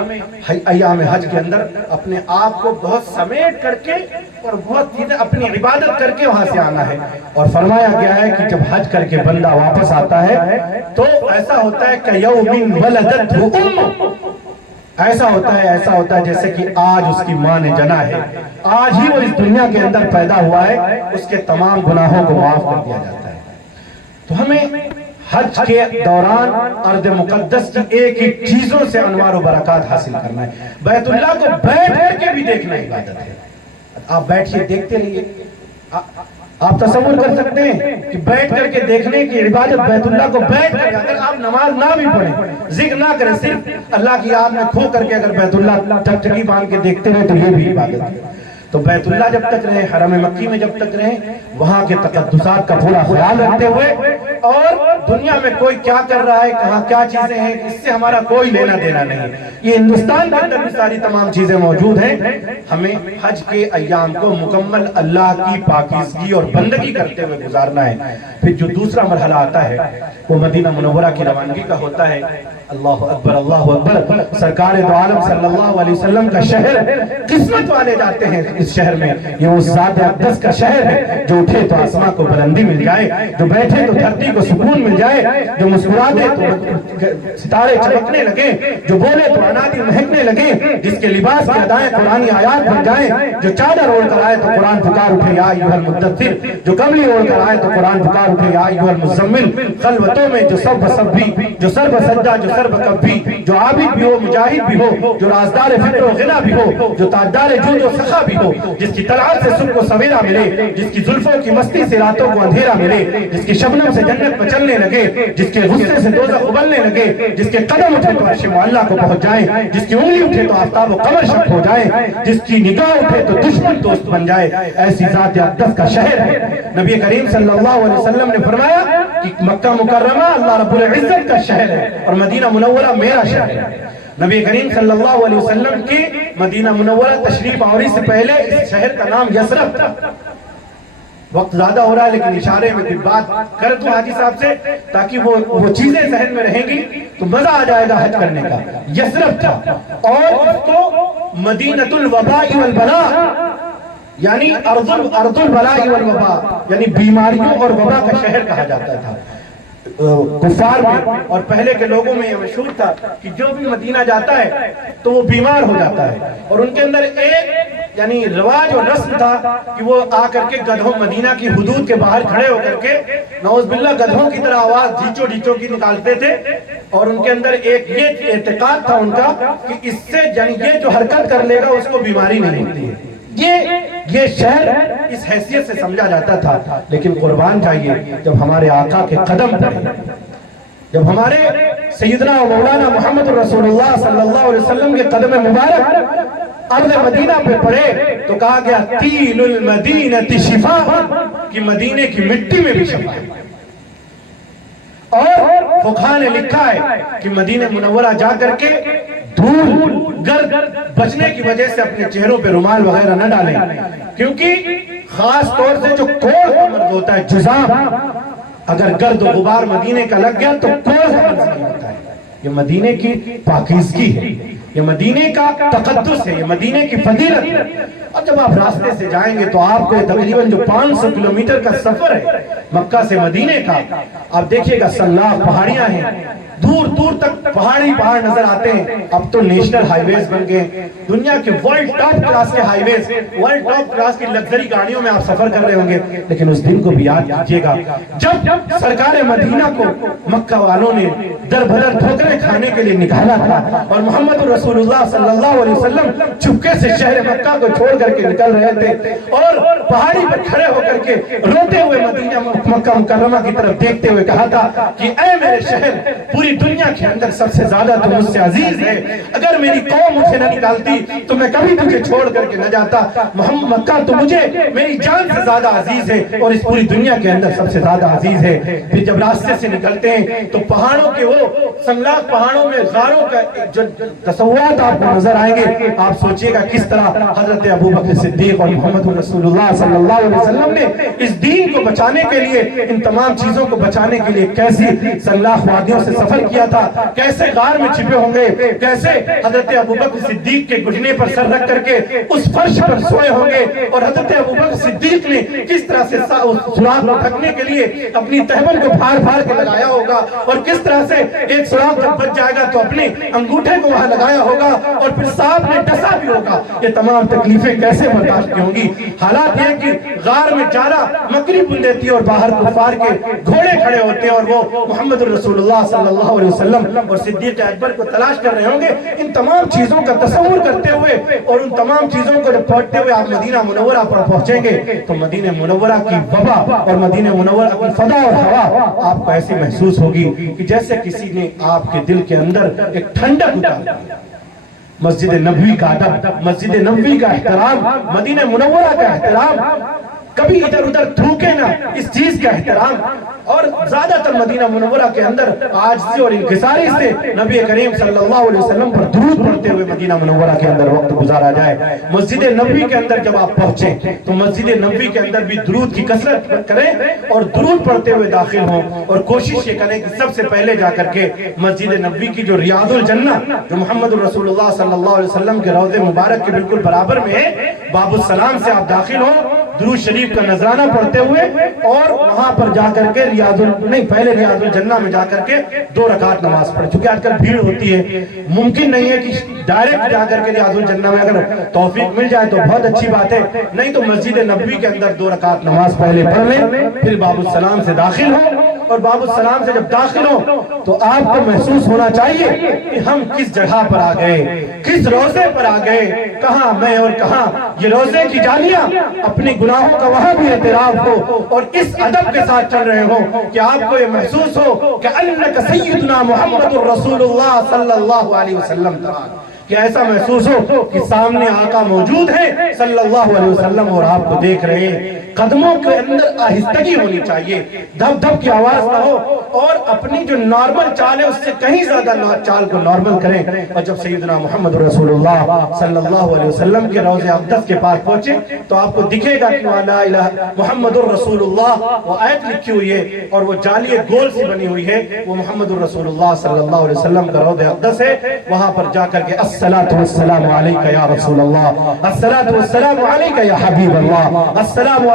ایام حج کے اندر اپنے آپ کو بہت سمیٹ کر کے اور بہت چیزیں اپنی عبادت کر کے وہاں سے آنا ہے. اور فرمایا گیا ہے کہ جب حج کر کے بندہ واپس آتا ہے تو ایسا ہوتا ہے کہ یوم ولدتہ امہ, ایسا ہوتا ہے جیسے کہ آج اس کی ماں نے جنا ہے, آج ہی وہ اس دنیا کے اندر پیدا ہوا ہے, اس کے تمام گناہوں کو معاف کر دیا جاتا ہے. تو ہمیں حج کے دوران ارض مقدس کی ایک ایک چیزوں سے انوار و برکات حاصل کرنا ہے. بیت اللہ کو بیٹھ کر کے بھی دیکھنا عبادت ہے. آپ بیٹھیے دیکھتے رہیے. آپ تصور کر سکتے ہیں کہ بیٹھ کر کے دیکھنے کی عبادت بیت اللہ کو بیٹھ کر, اگر آپ نماز نہ بھی پڑھیں, ذکر نہ کریں, صرف اللہ کی یاد میں کھو کر کے اگر بیت اللہ ٹکٹکی باندھ کے دیکھتے رہے تو یہ بھی عبادت ہے. تو بیت اللہ جب تک رہے, حرم مکی میں جب تک رہے, وہاں کے تقدسات کا پورا خیال رکھتے ہوئے, اور دنیا میں کوئی کیا کر رہا ہے, کہاں کیا چیزیں ہیں, اس سے ہمارا کوئی لینا دینا نہیں. یہ ہندوستان کے اندر بھی ساری تمام چیزیں موجود ہیں. ہمیں حج کے ایام کو مکمل اللہ کی پاکیزگی اور بندگی کرتے ہوئے گزارنا ہے. پھر جو دوسرا مرحلہ آتا ہے وہ مدینہ منورہ کی روانگی کا ہوتا ہے. اللہ اکبر, اللہ اکبر. سرکار دو عالم صلی اللہ علیہ وسلم کا شہر, قسمت والے جاتے ہیں اس شہر میں. یہ اس ذات اقدس کا شہر ہے جو اٹھے تو آسمان کو بلندی مل جائے, جو بیٹھے تو دھرتی کو سکون مل جائے, جو مسکرا دے تو ستارے چمکنے لگے, جو بولے تو انادی مہکنے لگے, جس کے لباس کی ادائیں قرآنی آیات بن جائیں, جو چادر اوڑھ کر آئے تو قرآن پکار اٹھے یا ایھا المدثر, جو کملی اوڑھ کر آئے تو قرآن پکار اٹھے یا ایھا المزمل. خلوتوں میں جو سب بھی, جو سرب سجدہ, جو سرب کبھی, جو عابد بھی ہو, مجاہد بھی ہو, جو رازدار فکر و غنا بھی ہو, جو تاجدار جود و سخا بھی ہو, جس کی طلعت سے صبح کو سویرا ملے, جس کی زلفوں کی مستی سے راتوں کو اندھیرا ملے, جس کی شبنم سے جنت میں چلنے لگے, جس کے غصے سے دوزخ ابلنے لگے, جس کے قدم اٹھے تو عرش معلیٰ کو پہنچ جائیں, جس کی انگلی اٹھے تو آفتاب و قمر شک ہو جائیں, جس کی نگاہ اٹھے تو دشمن دوست بن جائے, ایسی ذات اقدس کا شہر ہے. نبی کریم صلی اللہ علیہ وسلم نے فرمایا کہ مکہ مکرمہ اللہ رب العزت کا شہر ہے اور مدینہ منورہ میرا شہر ہے. نبی کریم صلی اللہ علیہ وسلم کی مدینہ منورہ تشریف آوری سے پہلے اس شہر کا نام یثرب تھا. وقت زیادہ ہو رہا ہے لیکن اشارے میں کوئی بات کر دوں حاجی صاحب سے تاکہ وہ چیزیں ذہن میں رہیں گی تو مزہ آ جائے گا حج کرنے کا. یثرب تھا اور اس کو مدینۃ الوباء والبلاء یعنی ارض البلاء والوباء یعنی بیماریوں اور وبا کا شہر کہا جاتا تھا. کفار میں اور پہلے کے لوگوں میں یہ مشہور تھا کہ جو بھی مدینہ جاتا ہے تو وہ بیمار ہو جاتا ہے, اور ان کے اندر ایک یعنی رواج اور رسم تھا کہ وہ آ کر کے گدھوں, مدینہ کی حدود کے باہر کھڑے ہو کر کے نعوذ باللہ گدھوں کی طرح آواز ڈھیچو ڈھیچو کی نکالتے تھے, اور ان کے اندر ایک یہ اعتقاد تھا ان کا کہ اس سے یعنی یہ جو حرکت کر لے گا اس کو بیماری نہیں ہوتی ہے. یہ شہر اس حیثیت سے سمجھا جاتا تھا. لیکن قربان جائیے جب ہمارے آقا کے قدم پڑے, جب ہمارے سیدنا و مولانا محمد رسول اللہ صلی اللہ علیہ وسلم کے قدم مبارک ارض مدینہ پہ پڑے تو کہا گیا تین المدینہ شفاء, کہ مدینے کی مٹی میں بھی شفا ہے. اور فقہاء نے لکھا ہے کہ مدینہ منورہ جا کر کے دھول گرد بچنے کی وجہ سے اپنے چہروں پہ رومال وغیرہ نہ ڈالیں, کیونکہ خاص طور سے جو کوڑ کا مرض ہوتا ہے جزام, اگر گرد و غبار مدینے کا لگ گیا تو کوڑ کا مرض نہیں ہوتا ہے. یہ مدینے کی پاکیزگی ہے, یہ مدینے کا تقدس ہے, یہ مدینے کی فضیلت ہے. اور جب آپ راستے سے جائیں گے تو آپ کو تقریباً جو 500 کلومیٹر کا سفر ہے مکہ سے مدینے کا، اب دیکھیے گا سلاخ پہاڑیاں ہیں، دور دور تک پہاڑی پہاڑ نظر آتے ہیں. اب تو نیشنل ہائی ویز بن گئے، دنیا کے ورلڈ ٹاپ کلاس کے ہائی ویز، ورلڈ ٹاپ کلاس کی لگژری گاڑیوں میں آپ سفر کر رہے ہوں گے. لیکن اس دن کو بھی یاد کیجئے گا جب سرکار مدینہ کو مکہ والوں نے در بدر ٹھوکریں کھانے کے لیے نکالا تھا اور محمد رسول اللہ صلی اللہ علیہ وسلم چپکے سے شہر مکہ کو چھوڑ کر کے نکل رہے تھے اور پہاڑی پر کھڑے ہو کر کے روتے ہوئے مدینہ مکہ مکرمہ کی طرف دیکھتے ہوئے کہا تھا کہ اے میرے شہر، پوری دنیا کے اندر سب سے زیادہ تو مجھ سے عزیز ہے، اگر میری قوم مجھے نہ نکالتی تو میں کبھی تجھے چھوڑ کر کے نہ جاتا. محمد مکہ تو مجھے میری جان سے زیادہ عزیز ہے اور اس پوری دنیا کے اندر سب سے زیادہ عزیز ہے. پھر جب راستے سے نکلتے ہیں تو پہاڑوں کے وہ سنگلاخ پہاڑوں میں غاروں کا جو تصورات آپ کو نظر آئیں گے. آپ سوچئے گا کس طرح حضرت ابوبکر صدیق اور محمد رسول اللہ صلی اللہ علیہ وسلم نے اس دین کو بچانے کے لیے، ان تمام چیزوں کو بچانے کے لیے کیسی سنگلاخ وادیوں سے سفر کیا تھا، کیسے غار میں چھپے ہوں گے، کیسے حضرت ابوبکر صدیق کے گھٹنے پر سر رکھ کر کے اس فرش پر سوئے ہوں گے، اور حضرت ابوبکر صدیق نے کس طرح سے سوراخ کو ڈھکنے کے لیے اپنی تہبند کو پھاڑ پھاڑ کے لگایا ہوگا، اور کس طرح سے ایک سوراخ جب بچ جائے گا تو اپنے انگوٹھے کو وہاں لگایا ہوگا اور پھر سانپ نے ڈسا بھی ہوگا. یہ تمام تکلیفیں کیسے برداشت کی ہوں گی. حالات یہ کہ غار میں جارہ مکری بن دیتی ہے اور باہر کفار کے گھوڑے کھڑے ہوتے ہیں اور وہ محمد رسول اللہ صلی اللہ علیہ وسلم اور صدیق اکبر کو تلاش کر رہے ہوں گے. ان تمام چیزوں کا تصور کرتے ہوئے اور ان تمام چیزوں کو جب پڑھتے ہوئے آپ مدینہ منورہ پر پہنچیں گے تو مدینہ منورہ کی وبا اور مدینہ منورہ کی فضا اور ہوا آپ کو ایسی محسوس ہوگی کہ جیسے کسی نے آپ کے دل کے اندر ایک ٹھنڈک اتار دی. مسجد نبوی کا ادب، مسجد نبوی کا احترام، مدینہ منورہ کا احترام، کبھی ادھر ادھر تھوکے نہ، اس چیز کا احترام. اور زیادہ تر مدینہ منورہ کے اندر عاجزی اور انکساری سے نبی کریم صلی اللہ علیہ وسلم پر درود پڑھتے ہوئے مدینہ منورہ کے اندر وقت گزارا جائے. مسجد نبوی کے اندر جب آپ پہنچیں تو مسجد نبوی کے اندر بھی درود کی کثرت کریں اور درود پڑھتے ہوئے داخل ہوں، اور کوشش یہ کریں کہ سب سے پہلے جا کر کے مسجد نبوی کی جو ریاض الجنہ جو محمد رسول اللہ صلی اللہ علیہ وسلم کے روضے مبارک کے بالکل برابر میں ہے، باب السلام سے آپ داخل ہوں درود شریف کا نذرانہ پڑھتے ہوئے، اور وہاں پر جا کر کے پہلے ریاض الجنہ میں جا کر کے 2 رکعت نماز پڑھیں. چونکہ آج کل بھیڑ ہوتی ہے، ممکن نہیں ہے کہ ڈائریکٹ جا کر کے ریاض الجنہ میں اگر توفیق مل جائے تو بہت اچھی بات ہے، نہیں تو مسجد نبوی کے اندر 2 رکعت نماز پہلے پڑھ لیں، پھر باب السلام سے داخل ہوں. اور باب السلام سے جب داخل ہوں تو آپ کو محسوس ہونا چاہیے کہ ہم کس جگہ پر آ گئے، کس روزے پر آ گئے، کہاں میں اور کہاں یہ روزے کی جالیاں، اپنے گناہوں کا وہاں بھی اعتراف ہو اور اس ادب کے ساتھ چل رہے ہوں کہ آپ کو یہ محسوس ہو کہ انک سیدنا محمد رسول اللہ صلی اللہ علیہ وسلم، کہ ایسا محسوس ہو کہ سامنے آقا موجود ہے صلی اللہ علیہ وسلم اور آپ کو دیکھ رہے ہیں. قدموں کے اندر آہستگی ہونی چاہیے، دھپ دھپ کی آواز نہ ہو، اور اپنی جو نارمل چال ہے اس سے کہیں زیادہ چال کو نارمل کریں. اور جب سیدنا محمد رسول اللہ صلی اللہ علیہ وسلم کے روضہ اقدس کے پاس پہنچے تو آپ کو دکھے گا کہ لا الہ محمد رسول اللہ وہ آیت لکھی ہوئی ہے اور وہ جالی گول سے بنی ہوئی ہے، وہ محمد رسول اللہ صلی اللہ علیہ وسلم کا روضہ اقدس ہے. وہاں پر جا کر کے الصلاۃ والسلام علیک یا رسول اللہ، الصلاۃ والسلام علیک یا حبیب اللہ، الصلاۃ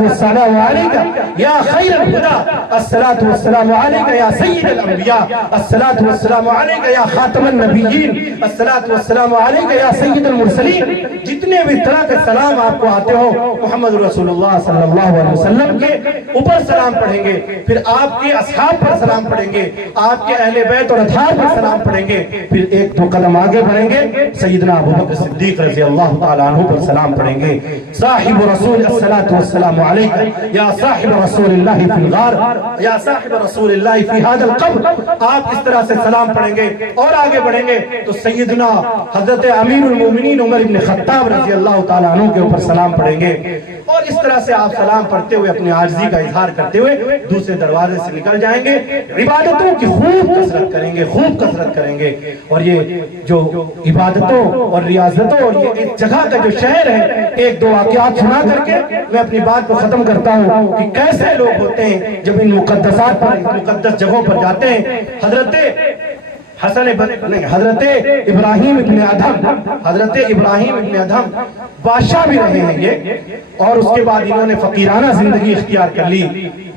والسلام علیک یا خیر الہدی، الصلاۃ والسلام علیک یا سید الانبیاء، الصلاۃ والسلام علیک یا خاتم النبیین، الصلاۃ والسلام علیک یا سید المرسلین. جتنے بھی طرح کے سلام آپ کو آتے ہو محمد رسول اللہ صلی اللہ علیہ وسلم کے اوپر سلام پڑھیں گے، پھر آپ کے اصحاب پر سلام پڑھیں گے، آپ کے اہل بیت اور اطہار پر سلام پڑھیں گے، پھر 1-2 قدم آگے بڑھیں گے سیدنا ابوبکر صدیق رضی اللہ تعالیٰ عنہ پر سلام پڑھیں گے. صاحب رسول الصلاۃ والسلام علیک یا صاحب رسول اللہ فی الغار یا صاحب رسول اللہ فی هذا القبر، آپ اس طرح سے سلام پڑھیں گے. اور آگے بڑھیں گے تو سیدنا حضرت امیر المومنین عمر بن خطاب رضی اللہ تعالیٰ عنہ کے اوپر سلام پڑھیں گے. اور اس طرح سے آپ سلام پڑھتے ہوئے اپنی عاجزی کا اظہار کرتے ہوئے دوسرے دروازے سے نکل جائیں گے. عبادتوں کی خوب کثرت کریں گے، خوب کثرت کریں گے. اور یہ جو عبادتوں اور ریاضتوں اور یہ اس جگہ کا جو شہر ہے، 1-2 واقعات سنا کر کے میں اپنی بات کو ختم کرتا ہوں کہ کیسے لوگ ہوتے ہیں جب ان مقدسات پر، مقدس جگہوں پر جاتے ہیں. حضرت ابراہیم ابن ادھم بادشاہ بھی رہے ہیں یہ، اور اس کے بعد انہوں نے فقیرانہ زندگی اختیار کر لی۔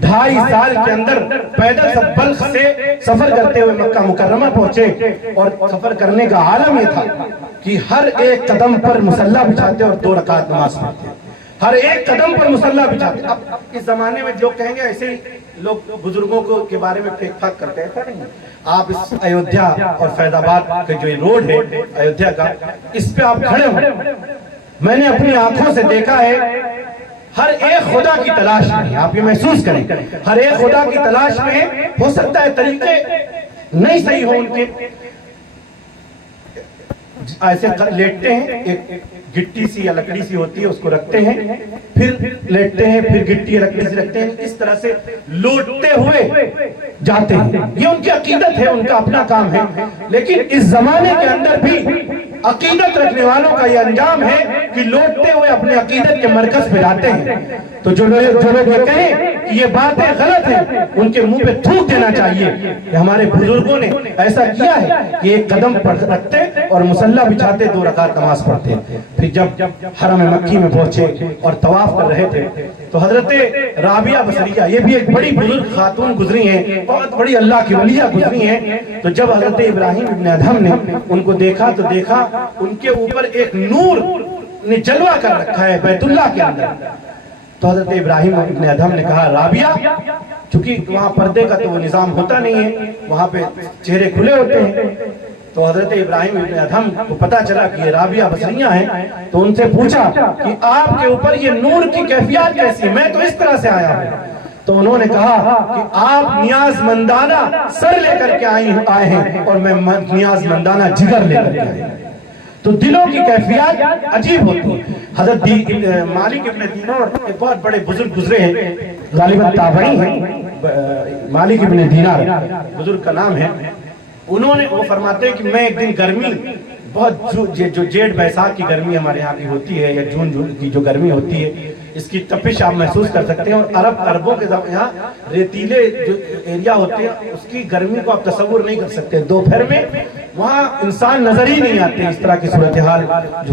2.5 سال کے اندر پیدل سب بلخ سے سفر کرتے ہوئے مکہ مکرمہ پہنچے، اور سفر کرنے کا عالم یہ تھا کہ ہر ایک قدم پر مصلی بچھاتے اور 2 رکعت نماز پڑھتے، ہر ایک قدم پر مصلی بچھاتے۔ اب اس زمانے میں جو کہیں گے ایسے ہی لوگ بزرگوں کو کے بارے میں پھیک پھاک کرتے ہیں، ایسا نہیں ہے۔ آپ اس ایودھیا اور فیض آباد کا جو روڈ ہے ایودھیا کا، اس پہ آپ کھڑے ہوں، میں نے اپنی آنکھوں سے دیکھا ہے ہر ایک خدا کی تلاش میں، آپ یہ محسوس کریں، ہر ایک خدا کی تلاش میں، ہو سکتا ہے طریقے نہیں صحیح ہو ان کے، ایسے لیٹتے ہیں، ایک گٹی سی یا لکڑی سی ہوتی ہے اس کو رکھتے ہیں، پھر لیٹتے ہیں، پھر گٹی یا لکڑی سی رکھتے ہیں، اس طرح سے لوٹتے ہوئے جاتے ہیں۔ یہ ان کی عقیدت ہے، ان کا اپنا کام ہے، لیکن اس زمانے کے اندر بھی عقیدت رکھنے والوں کا یہ انجام ہے کہ لوٹتے ہوئے اپنے عقیدت کے مرکز پہ جاتے ہیں۔ تو جو لوگ یہ کہیں کہ یہ باتیں غلط ہیں، ان کے منہ پہ تھوک دینا چاہیے کہ ہمارے بزرگوں نے ایسا کیا ہے کہ ایک قدم پر رکھتے اور مصلی بچھاتے 2 رکعت نماز پڑھتے۔ پھر جب حرم مکی میں پہنچے اور طواف کر رہے تھے تو حضرت رابعہ بصریہ، یہ بھی ایک بڑی بزرگ خاتون گزری ہیں، بہت بڑی اللہ کی ولیہ گزری ہیں، تو جب حضرت ابراہیم ابن ادھم نے ان کو دیکھا تو دیکھا ان کے اوپر ایک نور نے جلوہ کر رکھا ہے بیت اللہ کے اندر۔ تو حضرت ابراہیم ابن ادھم نے کہا رابعہ، چونکہ وہاں پردے کا تو وہ نظام ہوتا نہیں ہے، وہاں پہ چہرے کھلے ہوتے ہیں، تو حضرت ابراہیم ابن ادھم کو پتا چلا کہ یہ رابعہ بصریہ ہیں، تو ان سے پوچھا کہ آپ کے اوپر یہ نور کی کیفیت کیسی ہے، میں تو اس طرح سے آیا ہوں۔ تو انہوں نے کہا کہ آپ نیاز مندانہ سر لے کر کے آئے ہیں اور میں نیاز مندانہ جگر لے کر کے آئے ہیں۔ تو دلوں کی کیفیت عجیب ہوتی ہے۔ حضرت مالک ابن دینار ایک بہت بڑے بزرگ گزرے ہیں، غالباً تابعی ہیں، مالک ابن دینار بزرگ کا نام ہے۔ انہوں نے وہ فرماتے ہیں کہ میں ایک دن گرمی بہت جو جیڑ بیساکھ کی گرمی ہمارے یہاں کی ہوتی ہے یا جون کی جو گرمی ہوتی ہے، اس کی تپش آپ محسوس کر سکتے ہیں، اور عربوں کے یہاں ریتیلے جو ایریا ہوتے ہیں اس کی گرمی کو آپ تصور نہیں کر سکتے۔ دوپہر میں وہاں انسان نظر ہی نہیں آتے، اس طرح کی صورتحال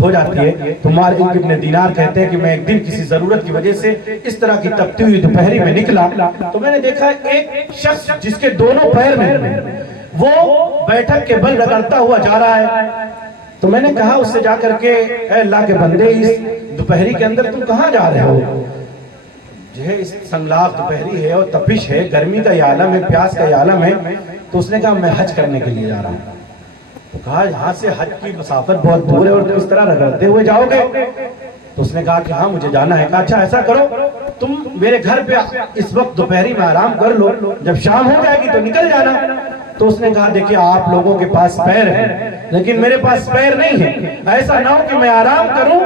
ہو جاتی ہے۔ تو مالک ابن دینار کہتے ہیں کہ میں ایک دن کسی ضرورت کی وجہ سے اس طرح کی تپتی ہوئی دوپہری میں نکلا تو میں نے دیکھا ایک شخص جس کے دونوں پیر میں وہ بیٹھک کے بل رگڑتا ہوا جا رہا ہے۔ تو میں نے کہا اس سے جا کر کے اے اللہ کے بندے، اس دوپہری کے اندر تم کہاں جا رہے ہو؟ جو ہے اس سنگلاخ دوپہری ہے اور تپش ہے، گرمی کا یہ عالم ہے، پیاس کا یہ عالم ہے۔ تو اس نے کہا میں حج کرنے کے لیے جا رہا ہوں۔ تو کہا یہاں سے حج کی مسافت بہت دور ہے اور تم اس طرح رگڑتے ہوئے جاؤ گے؟ تو اس نے کہا کہ ہاں مجھے جانا ہے۔ کہا اچھا ایسا کرو، تم میرے گھر پہ اس وقت دوپہری میں آرام کر لو، جب شام ہو جائے گی تو نکل جانا۔ تو اس نے کہا دیکھیں آپ لوگوں کے پاس پیر ہیں لیکن میرے پاس پیر نہیں ہے، ایسا نہ ہو کہ میں آرام کروں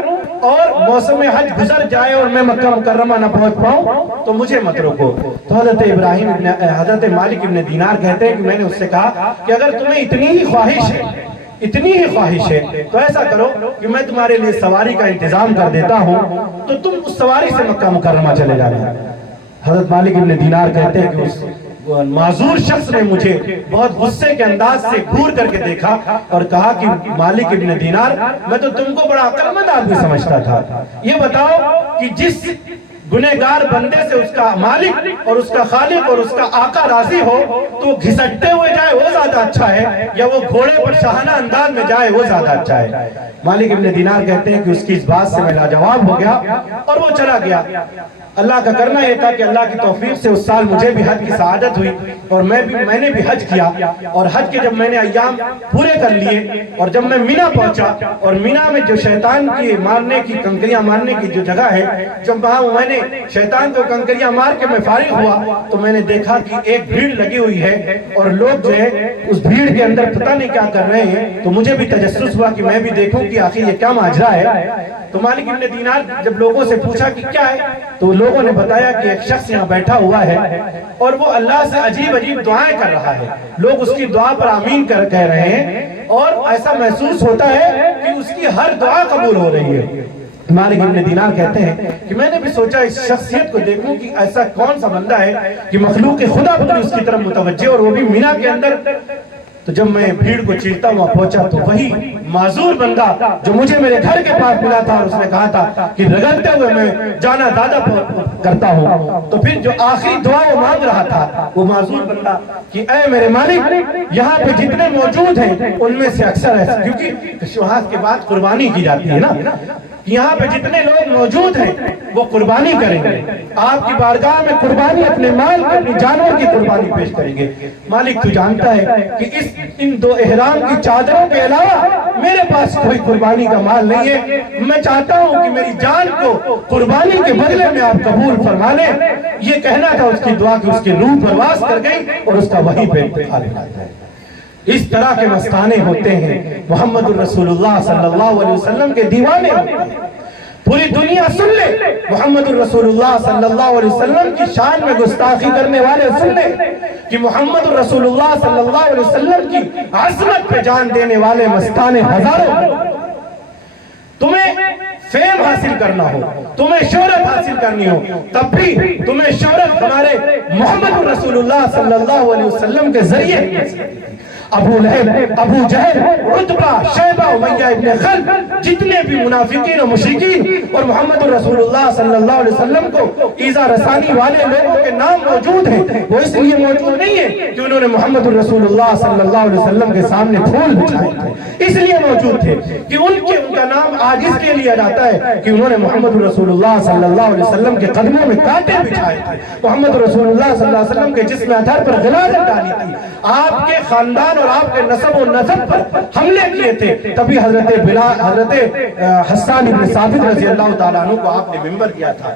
اور موسم حج گزر جائے اور میں مکہ مکرمہ نہ پہنچ پاؤں تو مجھے مت روکو۔ تو حضرت مالک ابن دینار کہتے ہیں کہ میں نے اس سے کہا کہ اگر تمہیں اتنی ہی خواہش ہے تو ایسا کرو کہ میں تمہارے لیے سواری کا انتظام کر دیتا ہوں، تو تم اس سواری سے مکہ مکرمہ چلے جانا۔ حضرت مالک ابن دینار کہتے ہیں کہ اس معذور شخص نے مجھے بہت غصے کے انداز سے گھور کر کے دیکھا اور کہا کہ مالک ابن دینار، میں تو تم کو بڑا عقل مند آدمی سمجھتا تھا، یہ بتاؤ کہ جس گنہگار بندے سے اس کا مالک اور اس کا خالق اور اس کا آقا راضی ہو تو گھسٹتے ہوئے جائے وہ زیادہ اچھا ہے یا وہ گھوڑے پر شاہانہ انداز میں جائے وہ زیادہ اچھا ہے؟ مالک ابن دینار کہتے ہیں کہ اس کی اس بات سے میں لاجواب ہو گیا اور وہ چلا گیا۔ اللہ کا کرنا یہ تھا کہ اللہ کی توفیق سے اس سال مجھے بھی حج کی سعادت ہوئی اور میں نے بھی حج کیا، اور حج کے جب میں نے ایام پورے کر لیے اور جب میں مینا پہنچا اور مینا میں جو شیطان کی مارنے کی کنکریاں مارنے کی جو جگہ ہے، جب وہاں میں نے شیطان کو کنکریاں مار کے میں فارغ ہوا تو میں نے دیکھا کہ ایک بھیڑ لگی ہوئی ہے اور لوگ جو ہے اس بھیڑ کے اندر پتہ نہیں کیا کر رہے ہیں، تو مجھے بھی تجسس ہوا کہ میں بھی دیکھوں کہ آخر یہ کیا ماجرا ہے۔ تو مالک ابن دینار جب لوگوں سے پوچھا کہ کیا ہے تو لوگوں نے بتایا کہ ایک شخص یہاں بیٹھا ہوا ہے اور وہ اللہ سے عجیب عجیب دعائیں کر رہا ہے، لوگ اس کی دعا پر آمین کہہ رہے ہیں اور ایسا محسوس ہوتا ہے کہ اس کی ہر دعا قبول ہو رہی ہے۔ مالک ابن دینار کہتے ہیں کہ میں نے بھی سوچا اس شخصیت کو دیکھوں کہ ایسا کون سا بندہ ہے کہ مخلوق خدا بدل اس کی طرف متوجہ اور وہ بھی مینا کے اندر۔ تو جب میں بھیڑ کو چیرتا ہوا پہنچا تو وہی معذور بندہ جو مجھے میرے گھر کے پاس ملا تھا، اس نے کہا تھا کہ رگڑتے ہوئے میں جانا زیادہ کرتا ہوں، تو پھر جو آخری دعا وہ مانگ رہا تھا وہ معذور بندہ کہ اے میرے مالک، یہاں پہ جتنے موجود ہیں ان میں سے اکثر ہے، کیونکہ شہادت کے بعد قربانی کی جاتی ہے نا، یہاں پہ جتنے لوگ موجود ہیں وہ قربانی کریں گے، آپ کی بارگاہ میں قربانی اپنے مال کی، اپنی جانور کی قربانی پیش کریں گے۔ مالک تو جانتا ہے کہ ان دو احرام کی چادروں کے علاوہ میرے پاس کوئی قربانی کا مال نہیں ہے، میں چاہتا ہوں کہ میری جان کو قربانی کے بدلے میں آپ قبول فرما لیں۔ یہ کہنا تھا اس کی دعا کہ اس کی روح پرواز کر گئی اور اس کا وہیں پہ انتقال ہو جاتا ہے۔ اس طرح کے مستانے ہوتے ہیں، محمد الرسول اللہ صلی اللہ علیہ وسلم کے دیوانے ہوتے ہیں۔ پوری دنیا سن لے، محمد الرسول اللہ صلی اللہ علیہ وسلم کی شان میں گستاخی کرنے والے سن لے کہ محمد الرسول اللہ صلی اللہ علیہ وسلم کی عظمت پہ جان دینے والے مستانے ہزاروں۔ تمہیں فیم حاصل کرنا ہو، تمہیں شہرت حاصل کرنی ہو، تب بھی تمہیں شہرت ہمارے محمد الرسول اللہ صلی اللہ علیہ وسلم کے ذریعے ابو لہب، ابو جہل، عتبہ، شیبہ، امیہ ابن خلف، جتنے بھی منافقین و مشرکین اور محمد الرسول اللہ صلی اللہ علیہ وسلم کو ایذا رسانی والے لوگوں کے نام موجود ہیں، وہ اس لیے موجود نہیں ہے کہ انہوں نے محمد الرسول اللہ صلی اللہ علیہ وسلم کے سامنے پھول بچھائے تھے، اس لیے موجود تھے کہ ان کا نام آج اس کے لیے جاتا ہے کہ انہوں نے محمد الرسول اللہ صلی اللہ علیہ وسلم کے قدموں میں کانٹے بچھائے تھے، محمد الرسول اللہ صلی اللہ علیہ وسلم کے جسم اطہر پر غلاظت ڈالی تھی، آپ کے خاندان اور آپ کے نسب و نسب پر حملے کیے تھے، تبھی حضرت حسان بن ثابت رضی اللہ تعالیٰ عنہ کو آپ نے منبر کیا تھا۔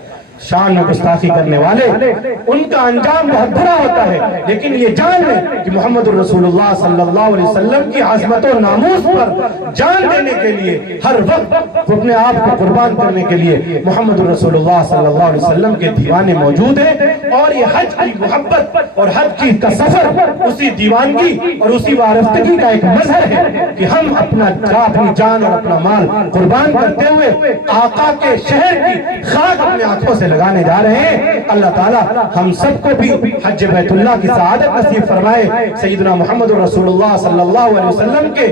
شان میں گستاخی کرنے والے ان کا انجام بہت برا ہوتا ہے، لیکن یہ جان لیں کہ محمد الرسول اللہ صلی اللہ علیہ وسلم کی عظمت و ناموس پر جان دینے کے لیے ہر وقت اپنے آپ کو قربان کرنے کے لیے محمد الرسول اللہ صلی اللہ علیہ وسلم کے دیوانے موجود ہیں، اور یہ حج کی محبت اور حج کا سفر اسی دیوانگی اور اسی وارفتگی کا ایک مظہر ہے کہ ہم اپنی جان اور اپنا مال قربان کرتے ہوئے آقا کے شہر کی خاک اپنے آنکھوں سے لگانے جا رہے ہیں۔ اللہ تعالی ہم سب کو بھی حج بیت اللہ کی سعادت نصیب فرمائے، سیدنا محمد رسول اللہ صلی اللہ علیہ وسلم کے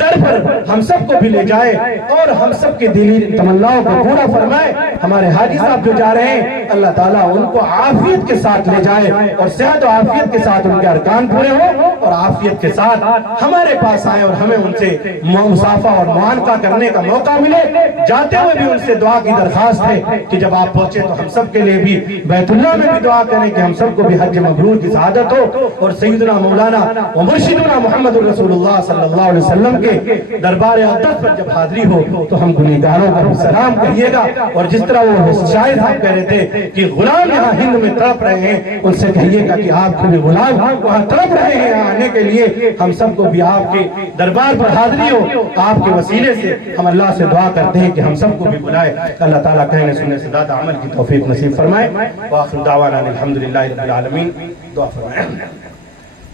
در پر ہم سب کو بھی لے جائے اور ہم سب کے دلی تمناؤں کو پورا فرمائے۔ ہمارے حاجی صاحب جو جا رہے ہیں، اللہ تعالیٰ ان کو عافیت کے ساتھ لے جائے اور صحت و عافیت کے ساتھ ان کے ارکان پورے ہوں اور عافیت کے ساتھ ہمارے پاس آئے اور ہمیں ان سے مصافحہ اور معانقہ کرنے کا موقع ملے۔ جاتے ہوئے بھی ان سے دعا کی درخواست ہے کہ جب آپ پہنچے تو ہم سب کے لیے بھی بیت اللہ میں بھی دعا کریں کہ ہم سب کو بھی حج مبرور کی سعادت ہو، اور سیدنا مولانا و مرشدنا محمد الرسول اللہ صلی اللہ علیہ وسلم کے دربار اقدس پر جب حاضری ہو تو ہم گنہگاروں کا بھی سلام کہیے گا، اور جس طرح وہ شاعر صاحب کہہ رہے تھے کہ غلام یہاں ہند میں تڑپ رہے ہیں، ان سے کہیے گا کہ آپ کو بھی غلام وہاں تڑپ رہے ہیں یہاں آنے کے لیے، ہم سب کو بھی آپ کے دربار پر حاضری ہو، آپ کے وسیلے سے ہم اللہ سے دعا کرتے ہیں کہ ہم سب کو بھی بلائے۔ اللہ تعالیٰ کہنے سننے سے زیادہ عمل کی توفیق نصیب فرمائے۔ وآخر دعوانا الحمدللہ رب العالمین۔ دعا فرمائے۔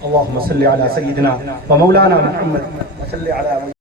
اللہم صلی علی سیدنا و مولانا محمد و صلی علی